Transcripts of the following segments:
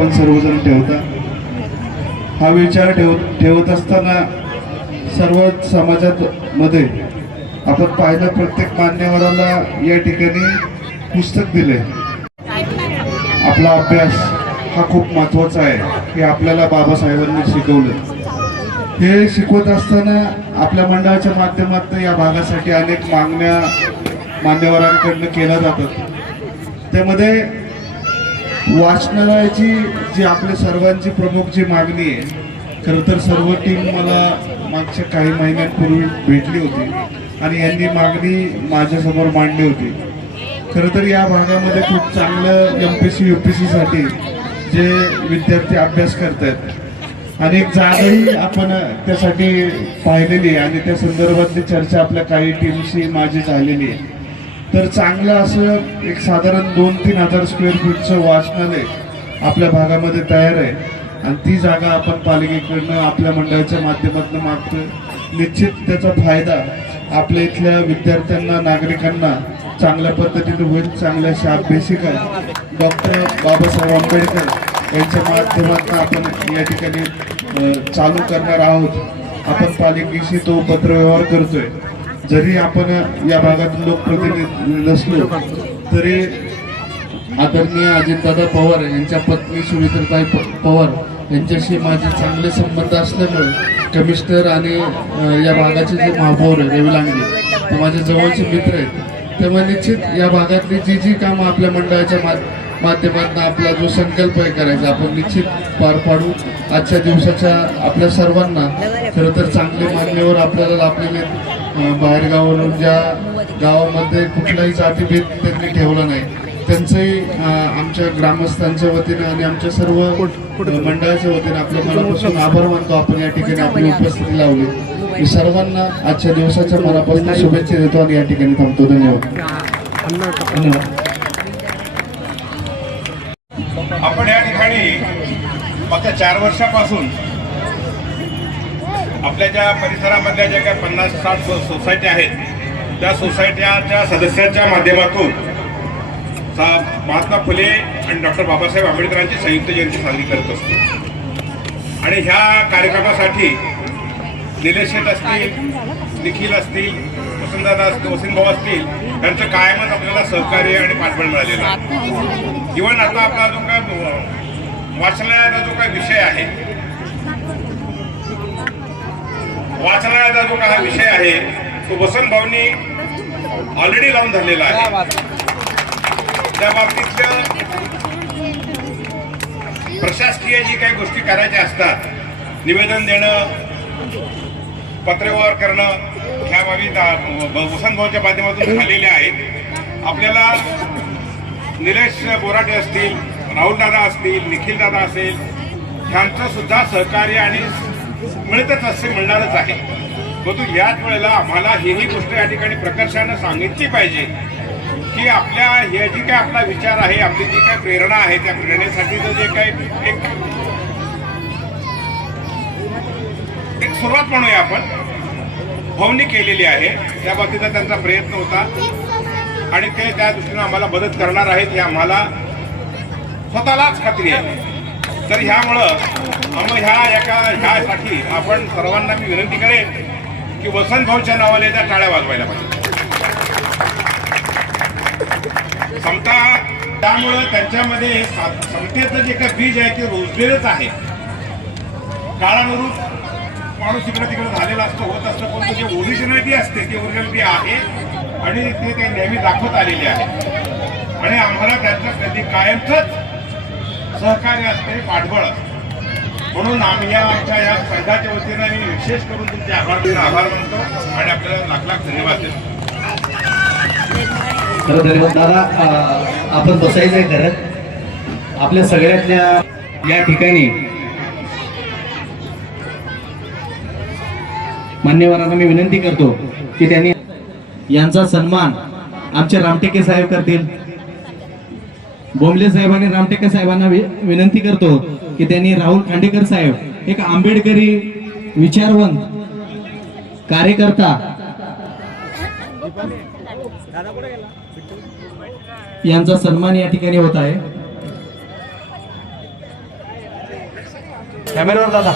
आपण सर्वजण ठेवता। हा विचार ठेवत असताना सर्व समाजात मध्ये आपण पाहिलं प्रत्येक मान्यवराला या ठिकाणी पुस्तक दिले। आपला अभ्यास हा खूप महत्त्वाचा आहे हे आपल्याला बाबासाहेबांनी शिकवलं। हे शिकवत असताना आपल्या मंडळाच्या माध्यमातून या भागासाठी अनेक मागण्या मान्यवरांकडून केल्या जातात। त्यामध्ये वाचनालयाची जी आपल्या सर्वांची प्रमुख जी मागणी आहे, खरं तर सर्व टीम मला मागच्या काही महिन्यांपूर्वी भेटली होती आणि यांनी मागणी माझ्यासमोर मांडली होती। खरं तर या भागामध्ये खूप चांगलं MPSC UPSC साठी जे विद्यार्थी अभ्यास करतात अनेक जागाही आपण त्यासाठी पाहिलेली आहे आणि त्या संदर्भातली चर्चा आपल्या काही टीमशी माझी झालेली आहे। तर चांगलं असं एक साधारण 2-3 हजार स्क्वेअर फूटचं वाचनालय आपल्या भागामध्ये तयार आहे आणि ती जागा आपण पालिकेकडनं आपल्या मंडळाच्या माध्यमातून मागतोय। निश्चित त्याचा फायदा आपल्या इथल्या विद्यार्थ्यांना नागरिकांना चांगल्या पद्धतीने होईल। चांगल्या अभ्यासिका डॉक्टर बाबासाहेब आंबेडकर यांच्या माध्यमातून आपण या ठिकाणी चालू करणार आहोत। आपण पालिकेशी तो पत्रव्यवहार करतोय। जरी आपण या भागातून लोकप्रतिनिधी नसलो तरी आदरणीय अजितदादा पवार यांच्या पत्नी सुमित्राताई पवार यांच्याशी माझे चांगले संबंध असल्यामुळे कमिशनर आणि या भागाचे जे महापौर रवी लांगरे ते माझे जवळचे मित्र आहेत। त्यामुळे निश्चित या भागातली जी कामं आपल्या मंडळाच्या माध्यमातून आपला जो संकल्प आहे करायचा आपण निश्चित पार पाडू। आजच्या दिवसाच्या आपल्या सर्वांना खरं तर चांगले मान्यवर आपल्याला लाभलेले, बाहेरगावावरून ज्या गावामध्ये कुठलाही जातीभेद त्यांनी ठेवला नाही त्यांचंही आमच्या ग्रामस्थांच्या वतीने आणि आमच्या सर्व मंडळाच्या वतीने आपल्या मनापासून आभार मानतो। आपण या ठिकाणी आपली उपस्थिती लावली। मी सर्वांना आजच्या दिवसाच्या मनापासून शुभेच्छा देतो आणि या ठिकाणी थांबतो। धन्यवाद। आपण या ठिकाणी मागच्या 4 वर्षापासून आपल्या ज्या परिसरामधल्या ज्या काही 50-60 सोसायटी आहेत त्या सोसायट्याच्या सदस्यांच्या माध्यमातून महात्मा फुले आणि डॉक्टर बाबासाहेब आंबेडकरांची संयुक्त जयंती साजरी करत असतो। आणि ह्या कार्यक्रमासाठी निलेश शेठ असतील, निखिल असतील, वसंतदादा असतील, वसंतभाऊ असतील यांचं कायमच आपल्याला सहकार्य आणि पाठबळ मिळालेलं आहे। इव्हन आता आपला जो काय वाचनालयाचा जो काही विषय आहे, वाचनालयाचा जो काही विषय आहे तो वसंतभाऊंनी ऑलरेडी लावून धरलेला आहे। त्या बाबतीतल्या प्रशासकीय जी काही गोष्टी करायच्या असतात, निवेदन देणं, पत्रव्यवहार करणं, ह्या बाबी वसंतभाऊच्या माध्यमातून झालेल्या आहेत। आपल्याला निलेश बोराटे असतील, राहुल दादा असतील, निखिल दादा असेल ह्यांचं सुद्धा सहकार्य आणि मिळतच असे मिळणारच आहे। परंतु याच वेळेला आम्हाला ही गोष्ट या ठिकाणी प्रकर्षानं सांगितली पाहिजे की आपल्या हे जी काय आपला विचार आहे, आपली जी काय प्रेरणा आहे त्या प्रेरणेसाठी जे काही एक सुरुवात म्हणूया आपण भाऊंनी केलेली आहे, त्या बाबतीचा त्यांचा प्रयत्न होता आणि ते त्या दृष्टीनं आम्हाला मदत करणार आहेत हे आम्हाला स्वतःलाच खात्री आहे। तर ह्यामुळं आम्ही ह्यासाठी आपण सर्वांना मी विनंती करेन की वसंत भाऊच्या नावाने त्या टाळ्या वाजवायला पाहिजे। समता त्यामुळं त्यांच्यामध्ये समतेचं जे काही बीज आहे ते रुजलेलंच आहे। काळानुरूप माणूस इकडे तिकडे झालेला असतो, होत असतं, पण जी ओरिजिनॅलिटी असते ती ओरिजिनॅलिटी आहे आणि ते नेहमी दाखवत आलेले आहे आणि आम्हाला त्यांचं कधी कायमचंच सहकार्य असते, पाठबळ असते। म्हणून आम्ही आमच्या या संघाच्या वतीनं मी विशेष करून तुमचे आभार मानतो आणि आपल्याला लाख लाख धन्यवाद देतो। धन्यवाद दादा। आपण बसायचंय घरात आपल्या सगळ्यातल्या या ठिकाणी मान्यवरांना मी विनंती करतो की त्यांनी यांचा सन्मान आमचे रामटेके साहेब करतील। बोंबले साहेब आणि रामटेके साहेबांना विनंती करतो की त्यांनी राहुल खांडेकर साहेब एक आंबेडकरी विचारवंत कार्यकर्ता यांचा सन्मान या ठिकाणी होत आहे। कॅमेऱ्यावर दादा.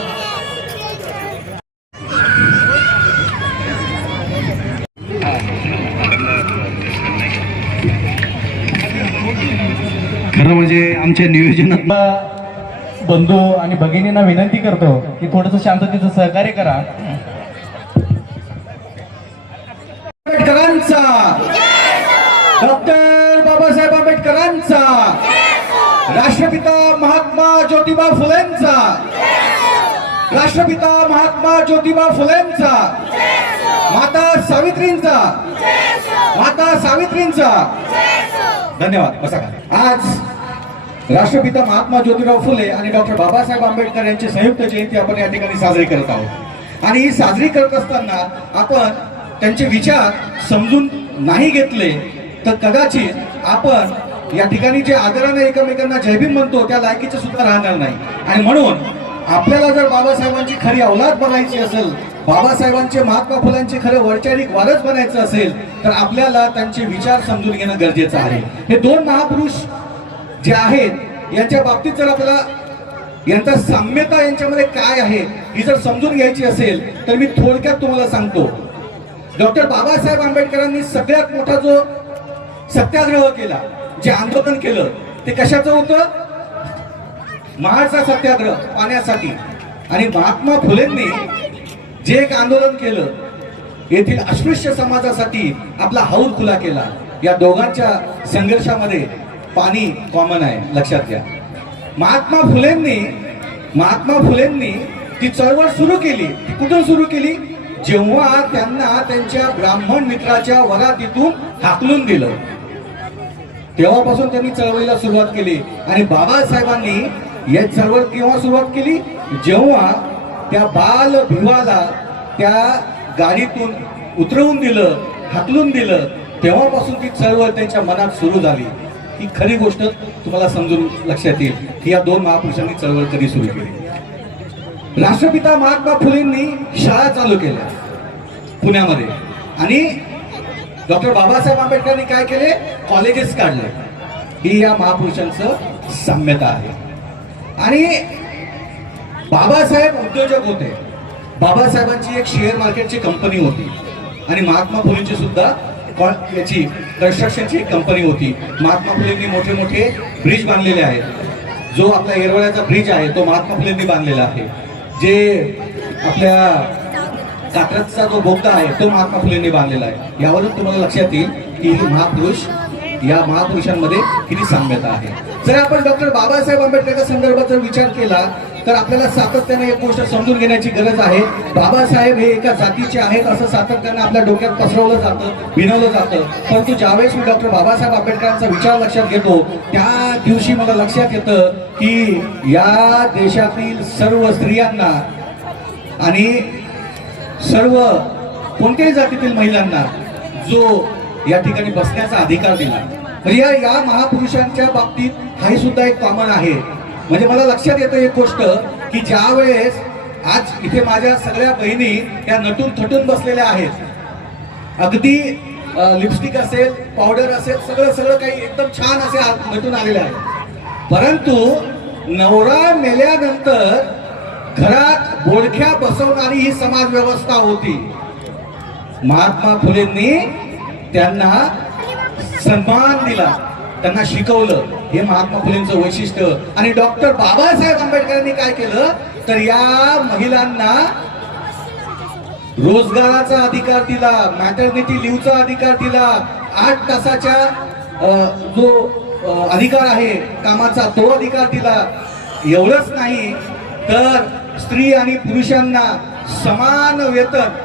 खरं म्हणजे आमच्या नियोजनात बंधू आणि भगिनींना विनंती करतो की थोडंसं शांततेचं सहकार्य करा. आंबेडकरांचा, डॉक्टर बाबासाहेब आंबेडकरांचा, राष्ट्रपिता महात्मा ज्योतिबा फुलेंचा, राष्ट्रपिता महात्मा ज्योतिबा फुलेंचा, माता सावित्रींचा, माता सावित्रींचा. धन्यवाद. बसा खाली. आज राष्ट्रपिता महात्मा ज्योतिराव फुले आणि डॉक्टर बाबासाहेब आंबेडकर यांची संयुक्त जयंती आपण या ठिकाणी साजरी करत आहोत. आणि ही साजरी करत असताना आपण त्यांचे विचार समजून नाही घेतले तर कदाचित आपण या ठिकाणी जे आदराने एकमेकांना जयभीम म्हणतो त्या लायकीचे सुद्धा राहणार नाही. आणि म्हणून आपल्याला जर बाबासाहेबांची खरी औलाद बनायची असेल, बाबासाहेबांचे महात्मा फुलांचे खरं वैचारिक वारस बनायचं असेल तर आपल्याला त्यांचे विचार समजून घेणं गरजेचं आहे. हे दोन महापुरुष जे आहेत यांच्या बाबतीत जर आपल्याला यांचा साम्यता यांच्यामध्ये काय आहे ही जर समजून घ्यायची असेल तर मी थोडक्यात तुम्हाला सांगतो. डॉक्टर बाबासाहेब आंबेडकरांनी सगळ्यात मोठा जो सत्याग्रह केला, जे आंदोलन केलं ते कशाचं होतं? महाडचा सत्याग्रह पाण्यासाठी. आणि महात्मा फुलेंनी जे एक आंदोलन केलं येथील अस्पृश्य समाजासाठी आपला हौद खुला केला. या दोघांच्या संघर्षामध्ये पाणी कॉमन आहे, लक्षात घ्या. महात्मा फुलेंनी ती चळवळ सुरू केली. कुठून सुरू केली? जेव्हा त्यांना त्यांच्या ब्राह्मण मित्राच्या वरातीतून हाकलून दिलं तेव्हापासून त्यांनी चळवळीला सुरुवात केली. आणि बाबासाहेबांनी या चळवळ केव्हा सुरुवात केली? जेव्हा त्या बाल भिवाला त्या गाडीतून उतरवून दिलं, हाकलून दिलं, तेव्हापासून ती चळवळ त्यांच्या मनात सुरू झाली. ही खरी गोष्ट तुम्हाला समजून लक्षात येईल की या दोन महापुरुषांनी चळवळ कधी सुरू केली. राष्ट्रपिता महात्मा फुलेंनी शाळा चालू केल्या पुण्यामध्ये आणि डॉक्टर बाबासाहेब आंबेडकरांनी काय केले? कॉलेजेस काढले. ही या महापुरुषांचं साम्यता आहे. आणि बाबासाहेब उद्योजक होते. बाबासाहेबांची एक शेअर मार्केटची कंपनी होती आणि महात्मा फुलेंची सुद्धा याची कन्स्ट्रक्शनची एक कंपनी होती. महात्मा फुलेंनी मोठे मोठे ब्रिज बांधलेले आहेत. जो आपला येरवड्याचा ब्रिज आहे तो महात्मा फुलेंनी बांधलेला आहे. जे आपल्या कात्रजचा जो बोगदा आहे तो महात्मा फुलेंनी बांधलेला आहे. यावरून तुम्हाला लक्षात येईल की या महापुरुषांमध्ये किती साम्यता आहे. जर आपण डॉक्टर बाबासाहेब आंबेडकरच्या संदर्भात जर विचार केला तर आपल्याला सातत्याने एक गोष्ट समजून घेण्याची गरज आहे. बाबासाहेब हे एका जातीचे आहेत असं सातत्याने आपल्या डोक्यात पसरवलं जातं, भिनवलं जातं. परंतु ज्यावेळेस मी डॉक्टर बाबासाहेब आंबेडकरांचा विचार लक्षात घेतो त्या दिवशी मला लक्षात येतं की या देशातील सर्व स्त्रियांना आणि सर्व कोणत्याही जातीतील महिलांना जो या ठिकाणी बसण्याचा अधिकार दिला. म्हणजे या महापुरुषांच्या बाबतीत हाही सुद्धा एक कॉमन आहे. म्हणजे मला लक्षात येतं एक गोष्ट की ज्या वेळेस आज इथे माझ्या सगळ्या बहिणी त्या नटून थटून बसलेल्या आहेत. अगदी लिपस्टिक असेल, पावडर असेल, सगळं काही एकदम छान असे नटून आलेले आहे. परंतु नवरा मेल्यानंतर घरात बोडख्या बसवणारी ही समाज व्यवस्था होती. महात्मा फुलेंनी त्यांना सन्मान दिला, त्यांना शिकवलं. हे महात्मा फुलेंचं वैशिष्ट्य. आणि डॉक्टर बाबासाहेब आंबेडकरांनी काय केलं तर या महिलांना रोजगाराचा अधिकार दिला, मॅटर्निटी लिव्हचा अधिकार दिला, 8 तासाच्या जो अधिकार आहे कामाचा तो अधिकार दिला. एवढंच नाही तर स्त्री आणि पुरुषांना समान वेतन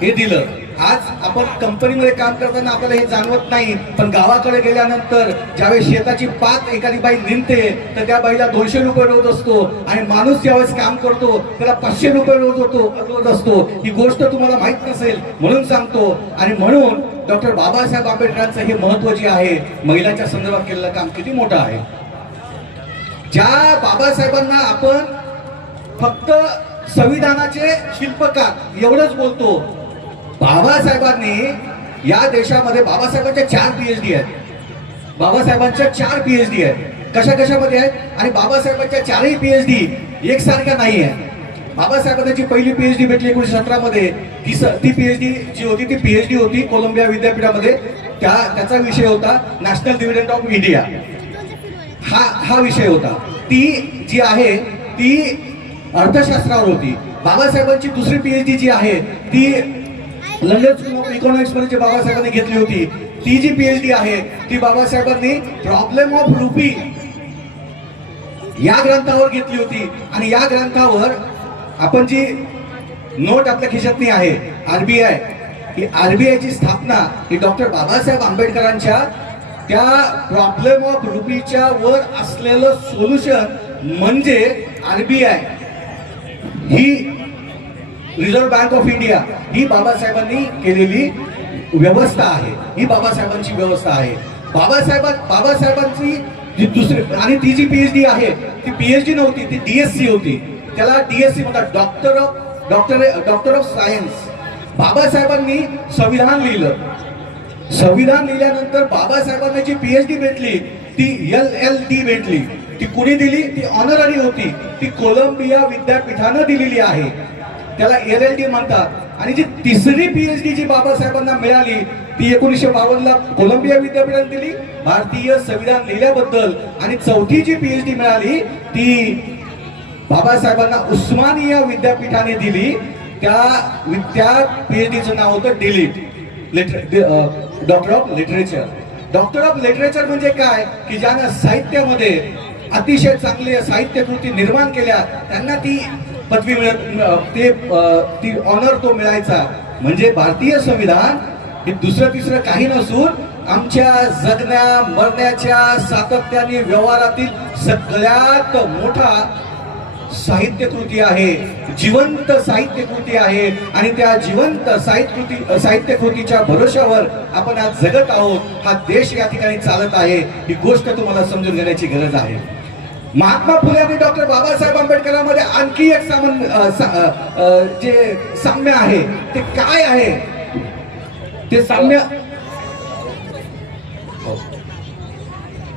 हे दिलं. आज आपण कंपनीमध्ये काम करताना आपल्याला हे जाणवत नाही, पण गावाकडे गेल्यानंतर ज्यावेळेस शेताची पात एखादी बाई निंदते तर त्या बाईला 200 रुपये रोज असतो आणि माणूस ज्यावेळेस काम करतो त्याला 500 रुपये रोज असतो. ही गोष्ट तुम्हाला माहित नसेल म्हणून सांगतो. आणि म्हणून डॉक्टर बाबासाहेब आंबेडकरांचं हे महत्व जे आहे महिलांच्या संदर्भात केलेलं काम किती मोठं आहे. ज्या बाबासाहेबांना आपण फक्त संविधानाचे शिल्पकार एवढंच बोलतो, बाबासाहेबांनी या देशामध्ये बाबासाहेबांच्या 4 PhD आहेत. बाबासाहेबांच्या 4 PhD आहेत. कशा कशामध्ये आहेत आणि बाबासाहेबांच्या चारही PhD एकसारख्या नाही आहे. बाबासाहेबांना जी पहिली PhD भेटली 1917 मध्ये, ती PhD जी होती ती PhD होती कोलंबिया विद्यापीठामध्ये. त्याचा विषय होता नॅशनल डिव्हिडंड ऑफ इंडिया, हा विषय होता. ती जी आहे ती अर्थशास्त्रावर होती. बाबासाहेबांची दुसरी PhD जी आहे ती लंडन स्कूल ऑफ इकॉनॉमिक्स मध्ये जी बाबासाहेबांनी घेतली होती, ती जी PhD आहे ती बाबासाहेबांनी प्रॉब्लेम ऑफ रुपी या ग्रंथावर घेतली होती. आणि या ग्रंथावर आपण जी नोट आपल्या खिशातनी आहे RBI, ही RBI ची स्थापना ही डॉक्टर बाबासाहेब आंबेडकरांच्या त्या प्रॉब्लेम ऑफ रुपीच्या वर असलेलं सोल्युशन म्हणजे RBI ही रिझर्व्ह बँक ऑफ इंडिया, ही बाबासाहेबांनी केलेली व्यवस्था आहे. ही बाबासाहेबांची व्यवस्था आहे. बाबासाहेबांची जी दुसरी आणि ती जी PhD आहे ती PhD नव्हती, ती DSc होती. त्याला DSc म्हणतात, डॉक्टर ऑफ सायन्स. बाबासाहेबांनी संविधान लिहिलं. संविधान लिहिल्यानंतर बाबासाहेबांना जी PhD भेटली ती LLD भेटली. ती कुणी दिली? ती ऑनररी होती. ती कोलंबिया विद्यापीठानं दिलेली आहे, त्याला LLD म्हणतात. आणि जी तिसरी PhD जी बाबासाहेबांना मिळाली ती 1952 ला कोलंबिया विद्यापीठाने दिली, भारतीय संविधान लिहिल्याबद्दल. आणि चौथी जी PhD मिळाली ती बाबासाहेबांना उस्मानिया विद्यापीठाने दिली. त्या PhDचं नाव होतं doctor of literature. Doctor of literature म्हणजे काय की ज्यानं साहित्यामध्ये अतिशय चांगले साहित्य कृती निर्माण केल्या त्यांना ती पदवी ती ऑनर तो मिळायचा. म्हणजे भारतीय संविधान हे दुसरं तिसरं काही नसून आमच्या जगण्या मरण्याच्या सातत्याने व्यवहारातील सगळ्यात मोठा साहित्य कृती आहे, जिवंत साहित्य कृती आहे. आणि त्या जिवंत साहित्य कृतीच्या भरोशावर आपण आज जगत आहोत. हा देश या ठिकाणी चालत आहे. ही गोष्ट तुम्हाला समजून घेण्याची गरज आहे. महात्मा फुले आणि डॉक्टर बाबासाहेब आंबेडकरांमध्ये आणखी एक जे साम्य आहे ते काय आहे? ते साम्य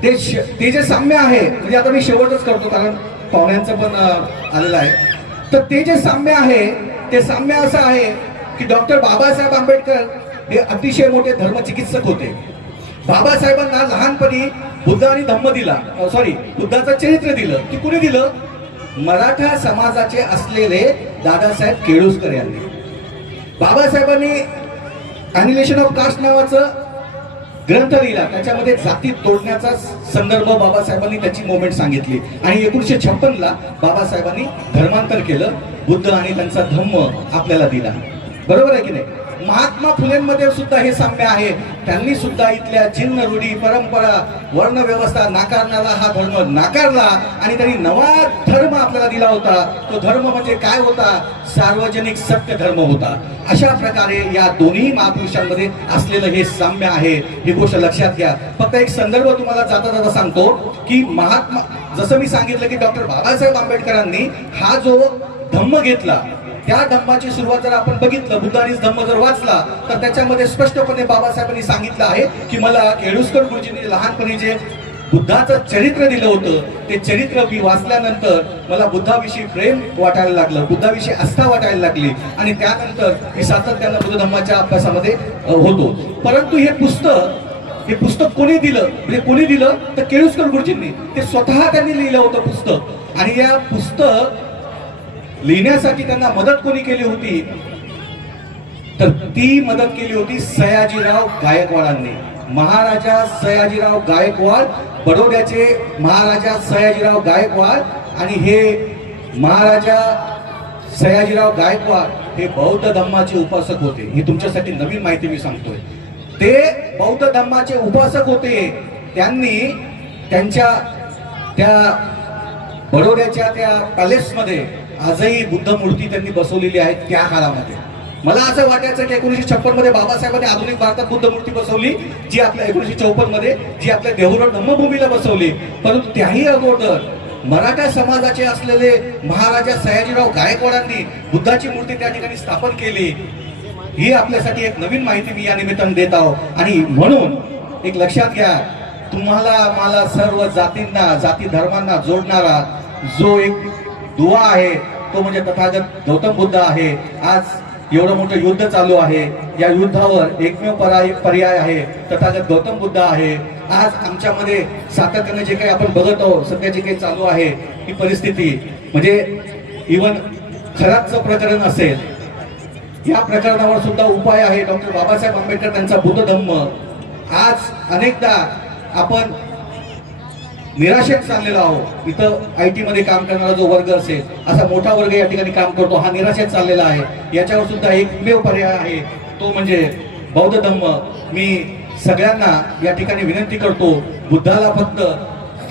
ते जे साम्य आहे, म्हणजे आता मी शेवटच करतो कारण पाहुण्यांचं पण आलेलं आहे. तर ते जे साम्य आहे ते साम्य असं आहे की डॉक्टर बाबासाहेब आंबेडकर हे अतिशय मोठे धर्मचिकित्सक होते. बाबासाहेबांना लहानपणी बुद्ध आणि धम्म दिला, बुद्धाचं चरित्र दिलं. ती कुणी दिलं? मराठा समाजाचे असलेले दादासाहेब केळुसकर यांनी. बाबासाहेबांनी अॅनिलेशन ऑफ कास्ट नावाचं ग्रंथ लिहिला. त्याच्यामध्ये जाती तोडण्याचा संदर्भ बाबासाहेबांनी त्याची मोमेंट सांगितली. आणि 1956 ला बाबासाहेबांनी धर्मांतर केलं. बुद्ध आणि त्यांचा धम्म आपल्याला दिला. बरोबर आहे की नाही? महात्मा फुलेंमध्ये सुद्धा हे साम्य आहे. त्यांनी सुद्धा इथल्या चिन्ह रूढी परंपरा वर्ण व्यवस्था नाकारणारा हा धर्म नाकारला आणि त्यांनी नवा धर्म आपल्याला दिला होता. तो धर्म म्हणजे काय होता? सार्वजनिक सत्य धर्म होता. अशा प्रकारे या दोन्ही महापुरुषांमध्ये असलेलं हे साम्य आहे. ही गोष्ट लक्षात घ्या. फक्त एक संदर्भ तुम्हाला जाता जाता सांगतो की जसं मी सांगितलं की डॉक्टर बाबासाहेब आंबेडकरांनी हा जो धम्म घेतला, त्या धम्माची सुरुवात जर आपण बघितलं, बुद्धानीच धम्म जर वाचला तर त्याच्यामध्ये स्पष्टपणे बाबासाहेबांनी सांगितलं आहे की मला केळुसकर गुरुजींनी लहानपणी जे बुद्धाचं चरित्र दिलं होतं ते चरित्र मी वाचल्यानंतर मला बुद्धाविषयी प्रेम वाटायला लागलं, बुद्धाविषयी आस्था वाटायला लागली. आणि त्यानंतर मी सातत्यानं बुद्ध धम्माच्या अभ्यासामध्ये होतो. परंतु हे पुस्तक कोणी दिलं? म्हणजे कोणी दिलं तर केळुसकर गुरुजींनी. ते स्वतः त्यांनी लिहिलं होतं पुस्तक. आणि या पुस्तक लिहिण्यासाठी त्यांना मदत कोणी केली होती? तर ती मदत केली होती सयाजीराव गायकवाडांनी. महाराजा सयाजीराव गायकवाड, बडोद्याचे महाराजा सयाजीराव गायकवाड. आणि हे महाराजा सयाजीराव गायकवाड हे बौद्ध धम्माचे उपासक होते. ही तुमच्यासाठी नवीन माहिती मी सांगतोय. ते बौद्ध धम्माचे उपासक होते. त्यांनी त्यांच्या त्या बडोद्याच्या त्या पॅलेसमध्ये आजही बुद्ध मूर्ती त्यांनी बसवलेली आहे. त्या काळामध्ये मला असं वाटायचं की 1956 मध्ये बाबासाहेबांनी आधुनिक भारतात बुद्ध मूर्ती बसवली, जी आपल्या 1954 मध्ये जी आपल्या देहूरोड धम्मभूमीला बसवली. परंतु त्याही अगोदर मराठा समाजाचे असलेले महाराजा सयाजीराव गायकवाडांनी बुद्धाची मूर्ती त्या ठिकाणी स्थापन केली. ही आपल्यासाठी एक नवीन माहिती मी या निमित्ताने देत आहोत. आणि म्हणून एक लक्षात घ्या तुम्हाला मला सर्व जातींना जाती धर्मांना जोडणारा जो एक दुवा आहे तो म्हणजे तथागत गौतम बुद्ध आहे. आज एवढं मोठं युद्ध चालू आहे, या युद्धावर एकमेव पर्याय आहे तथागत गौतम बुद्ध आहे. आज आमच्यामध्ये सातत्याने जे काही आपण बघत आहोत, सध्या जे काही चालू आहे ही परिस्थिती, म्हणजे इवन खराबचं प्रकरण असेल, या प्रकरणावर सुद्धा उपाय आहे डॉक्टर बाबासाहेब आंबेडकर त्यांचा बुद्ध धम्म. आज अनेकदा आपण निराशेत चाललेलो आहोत. इथं IT मध्ये काम करणारा जो वर्ग असेल, असा मोठा वर्ग या ठिकाणी काम करतो, हा निराशेत चाललेला आहे. याच्यावर सुद्धा एकमेव पर्याय आहे, तो म्हणजे बौद्ध धम्म. मी सगळ्यांना या ठिकाणी विनंती करतो, बुद्धाला फक्त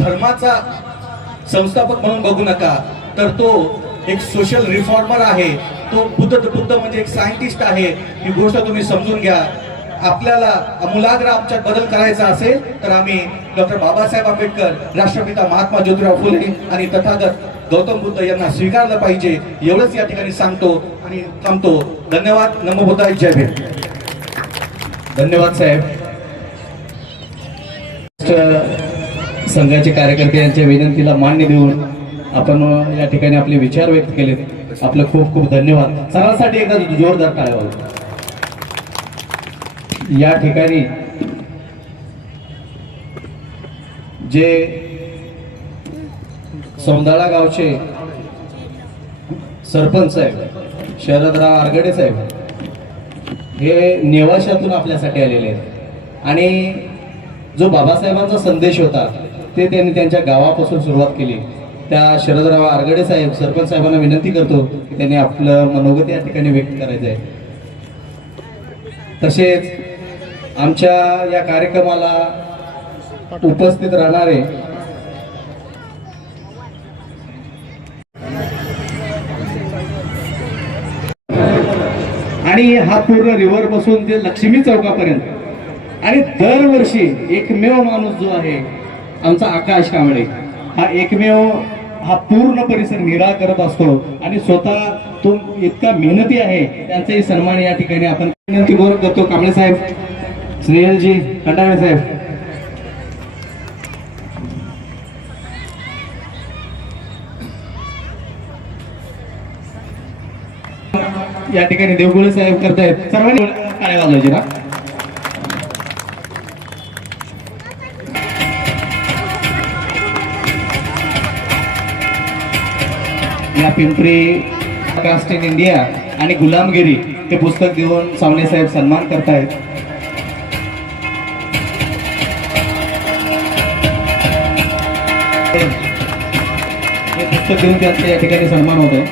धर्माचा संस्थापक म्हणून बघू नका, तर तो एक सोशल रिफॉर्मर आहे. तो बुद्ध म्हणजे एक सायंटिस्ट आहे. ही गोष्ट तुम्ही समजून घ्या. आपल्याला आमूलाग्र आमच्यात बदल करायचा असेल तर आम्ही डॉक्टर बाबासाहेब आंबेडकर, राष्ट्रपिता महात्मा ज्योतिराव फुले आणि तथागत गौतम बुद्ध यांना स्वीकारलं पाहिजे. एवढंच या ठिकाणी सांगतो आणि थांबतो. धन्यवाद. नमो बुद्धाय. जय भीम. धन्यवाद साहेब. संघाचे कार्यकर्ते यांच्या विनंतीला मान्य देऊन आपण या ठिकाणी आपले विचार व्यक्त केलेत. आपलं खूप खूप धन्यवाद. सर्वांसाठी एकदा जोरदार टाळ्या वाजवा. या ठिकाणी जे सौंदाळा गावचे सरपंच साहेब शरदराव आरगडे साहेब हे नेवाशातून आपल्यासाठी आलेले आहेत आणि जो बाबासाहेबांचा संदेश होता ते त्यांनी त्यांच्या गावापासून सुरुवात केली. त्या शरदराव आरगडे साहेब सरपंच साहेबांना विनंती करतो की त्यांनी आपलं मनोगत या ठिकाणी व्यक्त करायचं आहे. तसेच आमच्या या कार्यक्रमाला उपस्थित राहणारे आणि हा पूर्ण रिव्हर पासून ते लक्ष्मी चौकापर्यंत आणि दरवर्षी एकमेव माणूस जो आहे आमचा आकाश कांबळे, हा एकमेव हा पूर्ण परिसर निराळ करत असतो आणि स्वतः तो इतका मेहनती आहे. त्यांचाही सन्मान या ठिकाणी आपण विनंती करतो. कांबळे साहेब, स्नेहलजी, खंडाळे साहेब, या ठिकाणी देवगुळे साहेब करतायत. सर्वांनी टाळ्या वाजवायची ना. या पिंपरी कास्ट इन इंडिया आणि गुलामगिरी हे पुस्तक देऊन सावले साहेब सन्मान करतायत. हे पुस्तक देऊन त्यांचा या ठिकाणी सन्मान होत आहे.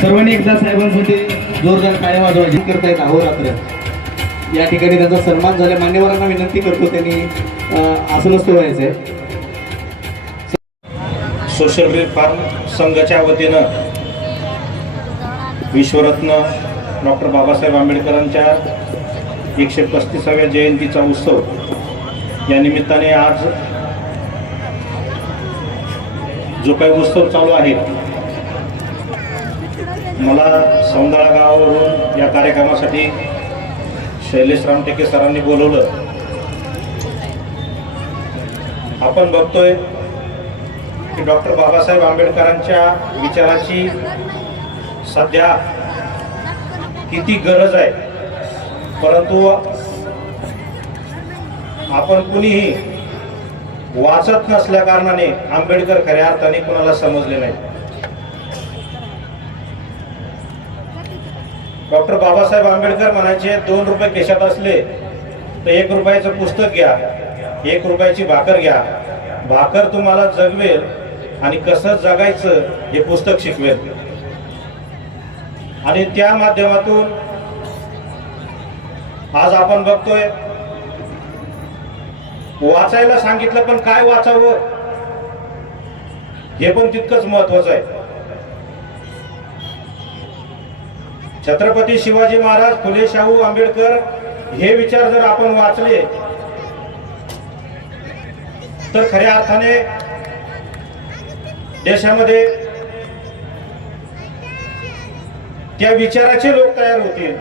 सर्वांनी एकदा साहेबांसाठी जोरदार टाळ्या वाजवायची करतायत अहोरात्र. या ठिकाणी त्यांचा सन्मान झाला. मान्यवरांना विनंती करतो त्यांनी आसनस्थ व्हायचंय. सोशल रिफॉर्म संघाच्या वतीनं विश्वरत्न डॉक्टर बाबासाहेब आंबेडकरांच्या 135व्या जयंतीचा उत्सव या निमित्ताने आज जो काही उत्सव चालू आहे, मला सौंदाळा गावावरून या कार्यक्रमासाठी शैलेश रामटेके सरांनी बोलवलं. आपण बघतोय की डॉक्टर बाबासाहेब आंबेडकरांच्या विचाराची सध्या किती गरज आहे, परंतु आपण कुणीही वाचत नसल्या कारणाने आंबेडकर खऱ्या अर्थाने कोणाला समजले नाही. डॉक्टर बाबासाहेब आंबेडकर म्हणायचे 2 रुपये खिशात असले तर 1 रुपयाचं पुस्तक घ्या, 1 रुपयाची भाकर घ्या. भाकर तुम्हाला जगवेल आणि कसं जगायचं हे पुस्तक शिकवेल. आणि त्या माध्यमातून आज आपण बघतोय वाचायला सांगितलं, पण काय वाचावं हे पण तितकंच महत्वाचं आहे. छत्रपती शिवाजी महाराज, फुले शाहू आंबेडकर हे विचार जर आपण वाचले तर खऱ्या अर्थाने देशामध्ये त्या विचाराचे लोक तयार होतील.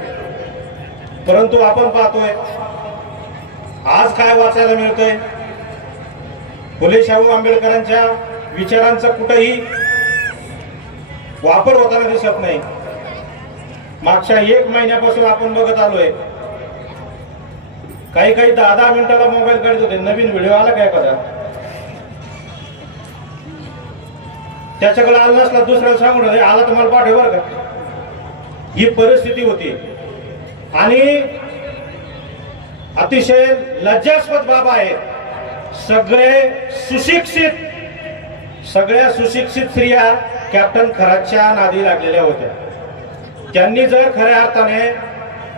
परंतु आपण पाहतोय आज काय वाचायला मिळतंय, फुले शाहू आंबेडकरांच्या विचारांचा कुठेही वापर होताना दिसत नाही. मागच्या 1 महिन्यापासून आपण बघत आलोय, काही 10 मिनिटाला मोबाईल काढत होते. नवीन व्हिडिओ आला काय एखादा, त्याच्याकडे आला नसला दुसऱ्याला सांगून आला तुम्हाला पाठव बरं का. ही परिस्थिती होती. आणि अतिशय लज्जास्पद बाब आहे, सगळ्या सुशिक्षित स्त्रिया कॅप्टन खरातच्या नादी लागलेल्या होत्या. त्यांनी जर खऱ्या अर्थाने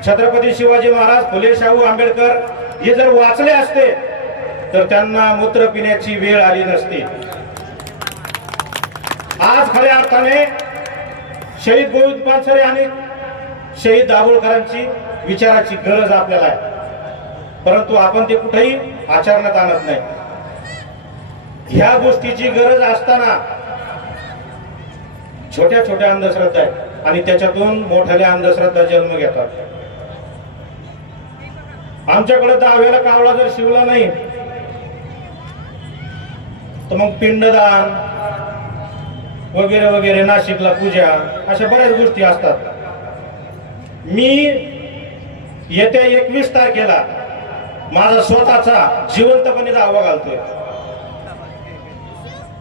छत्रपती शिवाजी महाराज, फुले शाहू आंबेडकर हे जर वाचले असते तर त्यांना मूत्र पिण्याची वेळ आली नसती. आज खऱ्या अर्थाने शहीद गोविंद पानसरे आणि शहीद दाभोळकरांची विचाराची गरज आपल्याला आहे, परंतु आपण ते कुठेही आचरणात आणत नाही. ह्या गोष्टीची गरज असताना छोट्या छोट्या अंधश्रद्धा आहेत आणि त्याच्यातून मोठ्या अंधश्रद्धा जन्म घेतात. आमच्याकडे 10वेला कावळा जर शिवला नाही तर मग पिंडदान वगैरे वगैरे, नाशिकला पूजा, अशा बऱ्याच गोष्टी असतात. मी येत्या 21 तारखेला माझा स्वतःचा जिवंतपणे दावा घालतोय.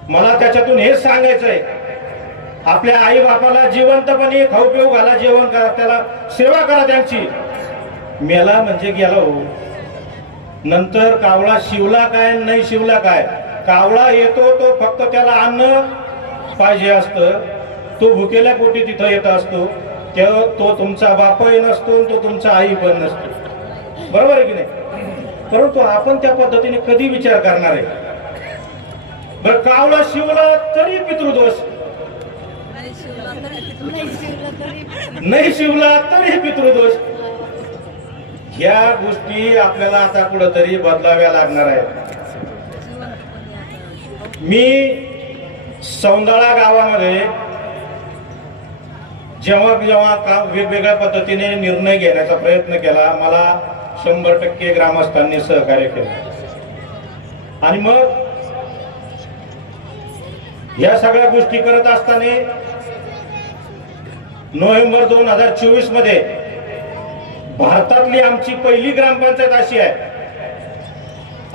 मला त्याच्यातून हेच सांगायचंय, आपल्या आई बापाला जिवंतपणे खाऊ पिऊ घाला, जेवण करा, त्याला सेवा करा त्यांची. मेला म्हणजे गेला हो. नंतर कावळा शिवला काय नाही शिवला काय, कावळा येतो तो फक्त त्याला अन्न पाहिजे असतं, तो भुकेल्या पोटी तिथं येत असतो. तो तुमचा बापही नसतो, तो तुमचा आई पण नसतो. बरोबर आहे की नाही? परंतु आपण त्या पद्धतीने कधी विचार करणार आहे? बरं, कावळा शिवला तरी पितृदोष, नाही शिवला तरी पितृदोष. ह्या गोष्टी आपल्याला आता कुठंतरी बदलाव्या लागणार आहेत. मी सौंदाळा गावामध्ये जेव्हा वेगवेगळ्या पद्धतीने निर्णय घेण्याचा प्रयत्न केला, मला 100% ग्रामस्थांनी सहकार्य केलं. आणि मग या सगळ्या गोष्टी करत असताना नोव्हेंबर 2024 मध्ये भारतातली आमची पहिली ग्रामपंचायत अशी आहे,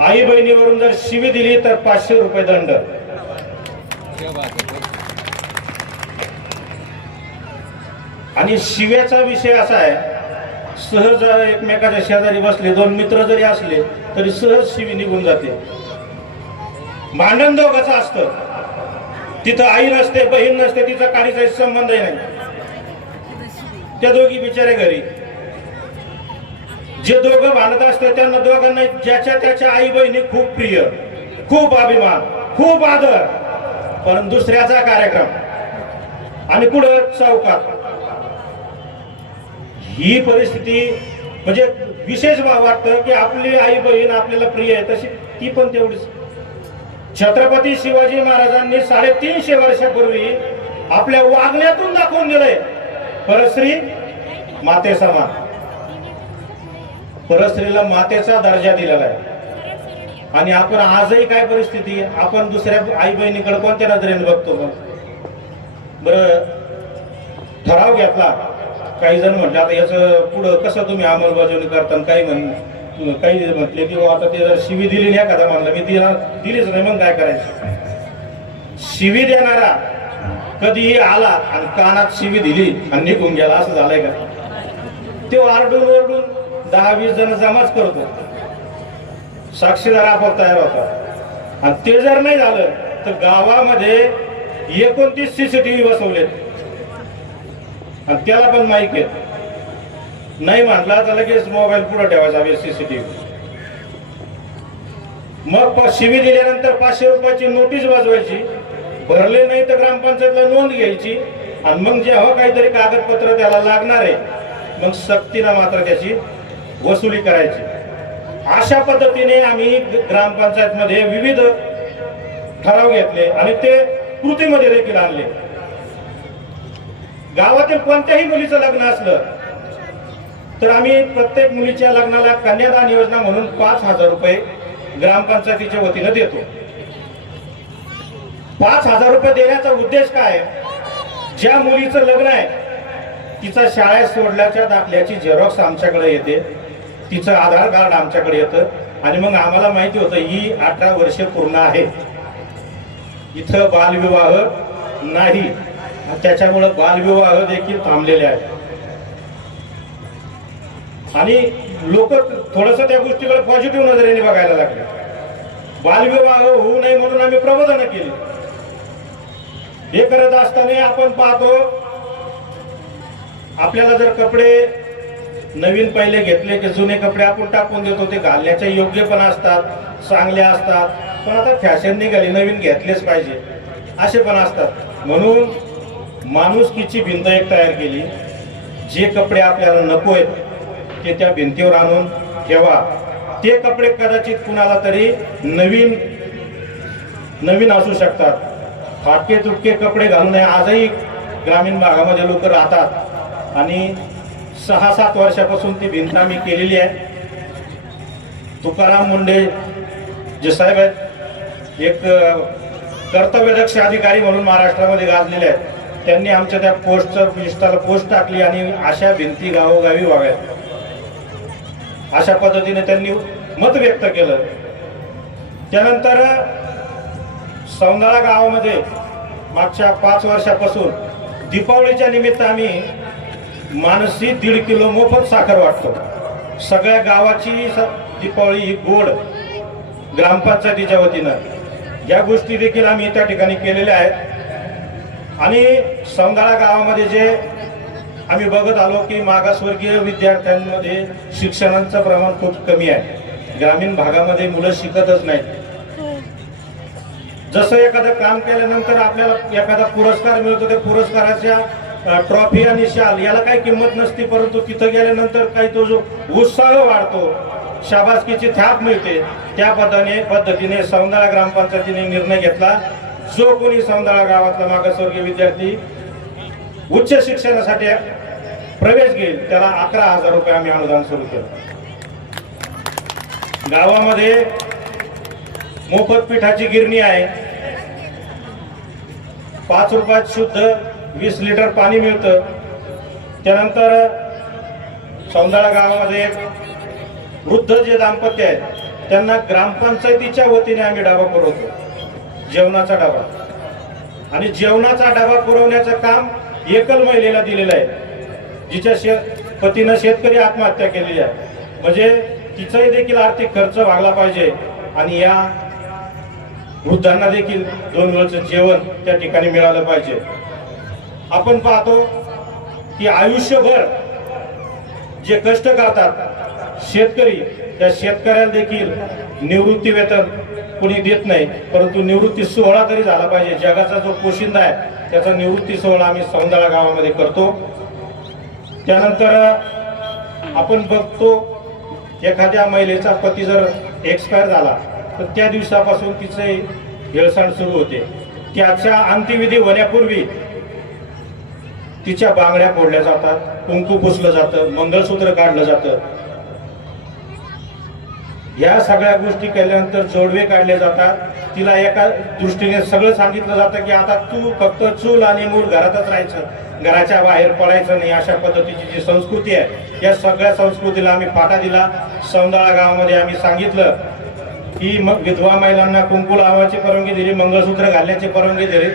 आई बहिणीवरून जर शिवी दिली तर 500 रुपये दंड. आणि शिव्याचा विषय असा आहे, सहज एकमेकाच्या शेजारी बसले 2 मित्र जरी असले तरी सहज शिवी निघून जाते. भांडण दोघांचं असतं, तिथं आई नसते, बहीण नसते, तिचा काडीचा संबंधही नाही. त्या दोघी बिचारे घरी, जे दोघं भांडत असते त्यांना दोघांना ज्याच्या त्याच्या आई बहिणी खूप प्रिय, खूप अभिमान, खूप आदर. पण दुसऱ्याचा कार्यक्रम आणि पुढे चौकात. ही परिस्थिती म्हणजे विशेष वाटतं की आपली आई बहीण आपल्याला प्रिय आहे, तशी ती पण तेवढीच. छत्रपती शिवाजी महाराजांनी 350 वर्षापूर्वी आपल्या वागण्यातून दाखवून दिलंय, परस्त्री माते समान. परस्त्रीला मातेचा दर्जा दिलेला आहे. आणि आपण आजही काय परिस्थिती, आपण दुसऱ्या आई बहिणीकडे कोणत्या नजरेने बघतो? बरं, ठराव घेतला, काही जण म्हटले आता याचं पुढं कसं तुम्ही अंमलबजावणी करता, काही म्हटले की आता ते जर शिवी दिली नाही एखादा म्हणलं मी दिलीच नाही, मग काय करायचं? शिवी देणारा कधीही आला आणि कानात शिवी दिली आणि निघून गेला, असं झालंय का? ते ओरडून ओरडून 10-20 जण जमाच करतो, साक्षीदार आपण तयार होतात. आणि ते जर नाही झालं तर गावामध्ये 29 CCTV बसवलेत आणि त्याला पण माईक आहे. नाही म्हटला तर लगेच मोबाईल पुढे ठेवायचा CCTV. मग शिवी दिल्यानंतर 500 रुपयाची नोटीस वाजवायची, भरले नाही तर ग्रामपंचायतला नोंद घ्यायची. आणि मग जेव्हा काहीतरी कागदपत्र त्याला लागणार आहे मग सक्तीला मात्र त्याची वसुली करायची. अशा पद्धतीने आम्ही ग्रामपंचायत मध्ये विविध ठराव घेतले आणि ते कृतीमध्ये देखील आणले. गावातील कोणत्याही मुलीचं लग्न असलं तर आम्ही प्रत्येक मुलीच्या लग्नाला कन्यादान योजना म्हणून 5,000 रुपये ग्रामपंचायतीच्या वतीनं देतो. 5,000 रुपये देण्याचा उद्देश काय? ज्या मुलीचं लग्न आहे तिचा शाळेत सोडल्याच्या दाखल्याची झेरॉक्स आमच्याकडे येते, तिचं आधार कार्ड आमच्याकडे येतं आणि मग आम्हाला माहिती होतं ही 18 वर्षे पूर्ण आहे, इथं बालविवाह नाही, त्याच्यामुळे बालविवाह देखील थांबलेले आहेत. आणि लोक थोडस त्या गोष्टीकडे पॉझिटिव्ह नजरेने बघायला लागले. बालविवाह होऊ नये म्हणून आम्ही प्रबोधन केली. हे करत असताना आपण पाहतो आपल्याला जर कपडे नवीन पहिले घेतले की जुने कपडे आपण टाकून देतो, ते घालण्याचे योग्य पण असतात, चांगले असतात, पण आता फॅशन निघाली, नवीन घेतलेच पाहिजे असे पण असतात. म्हणून माणुसकीची भिंत एक तयार केली. जे कपडे आपल्याला नको आहेत ते त्या भिंतीवर आणून ठेवा. ते कपडे कदाचित कुणाला तरी नवीन असू शकतात. फाटके तुटके कपडे घालू नये. आजही ग्रामीण भागामध्ये लोक राहतात आणि 6-7 वर्षापासून ती भिंत आम्ही केलेली आहे. तुकाराम मुंडे जे साहेब आहेत, एक कर्तव्यदक्ष अधिकारी म्हणून महाराष्ट्रामध्ये गाजलेले आहेत, त्यांनी आमच्या त्या इंस्टाला पोस्ट टाकली आणि अशा भिंती गावोगावी व्हाव्यात अशा पद्धतीने त्यांनी मत व्यक्त केलं. त्यानंतर सौंदाळा गावामध्ये मागच्या 5 वर्षापासून दीपावलीच्या निमित्त आम्ही मानसी 1.5 किलो मोफत साखर वाटतो. सगळ्या गावाची दीपावली ही गोड ग्रामपंचायतीच्या वतीनं या गोष्टी देखील आम्ही त्या ठिकाणी केलेल्या आहेत. आणि सौंदाळा गावामध्ये जे आम्ही बघत आलो की मागासवर्गीय विद्यार्थ्यांमध्ये शिक्षणाचं प्रमाण खूप कमी आहे. ग्रामीण भागामध्ये मुलं शिकतच नाहीत. जसं एखादं काम केल्यानंतर आपल्याला एखादा पुरस्कार मिळतो, त्या पुरस्काराच्या ट्रॉफी आणि शाल याला काही किंमत नसते, परंतु तिथं गेल्यानंतर काही तो जो उत्साह वाढतो, शाबासकीची थाप मिळते. त्या पद्धतीने सौंदाळा ग्रामपंचायतीने निर्णय घेतला, जो कोणी सौंदाळा गावातला मागासवर्गीय विद्यार्थी उच्च शिक्षणासाठी प्रवेश घेईल त्याला 11,000 रुपये आम्ही अनुदान सुरू केलं. गावामध्ये मोफत पिठाची गिरणी आहे. 5 रुपयात शुद्ध 20 लिटर पाणी मिळतं. त्यानंतर सौंदाळा गावामध्ये वृद्ध जे दाम्पत्य आहेत त्यांना ग्रामपंचायतीच्या वतीने आम्ही डबा पुरवतो, जेवणाचा डबा. आणि जेवणाचा डबा पुरवण्याचं काम एकल महिलेला दिलेलं आहे, जिच्या पतीनं शेतकरी आत्महत्या केलेली आहे. म्हणजे तिचाही देखील आर्थिक खर्च भागला पाहिजे आणि या वृद्धांना देखील 2 वेळचं जेवण त्या ठिकाणी मिळालं पाहिजे. आपण पाहतो की आयुष्यभर जे कष्ट करतात शेतकरी, त्या शेतकऱ्याला देखील निवृत्ती वेतन कोणी देत नाही, परंतु निवृत्ती सोहळा तरी झाला पाहिजे. जगाचा जो पोशिंदा आहे त्याचा निवृत्ती सोहळा आम्ही सौंदाळा गावामध्ये करतो. त्यानंतर आपण बघतो एखाद्या महिलेचा पती जर एक्सपायर झाला तर त्या दिवसापासून तिचे हेळसांड सुरू होते. त्याच्या अंत्यविधी होण्यापूर्वी तिच्या बांगड्या फोडल्या जातात, कुंकू पुसलं जातं, मंगळसूत्र काढलं जातं. या सगळ्या गोष्टी केल्यानंतर जोडवे काढले जातात. तिला एका दृष्टीने सगळं सांगितलं जातं की आता तू फक्त चूल आणि मूल घरातच राहायचं, घराच्या बाहेर पडायचं नाही. अशा पद्धतीची जी संस्कृती आहे या सगळ्या संस्कृतीला आम्ही फाटा दिला. सौंदाळा गावामध्ये आम्ही सांगितलं की मग विधवा महिलांना कुंकू लावायची परवानगी दिली, मंगळसूत्र घालण्याची परवानगी दिली.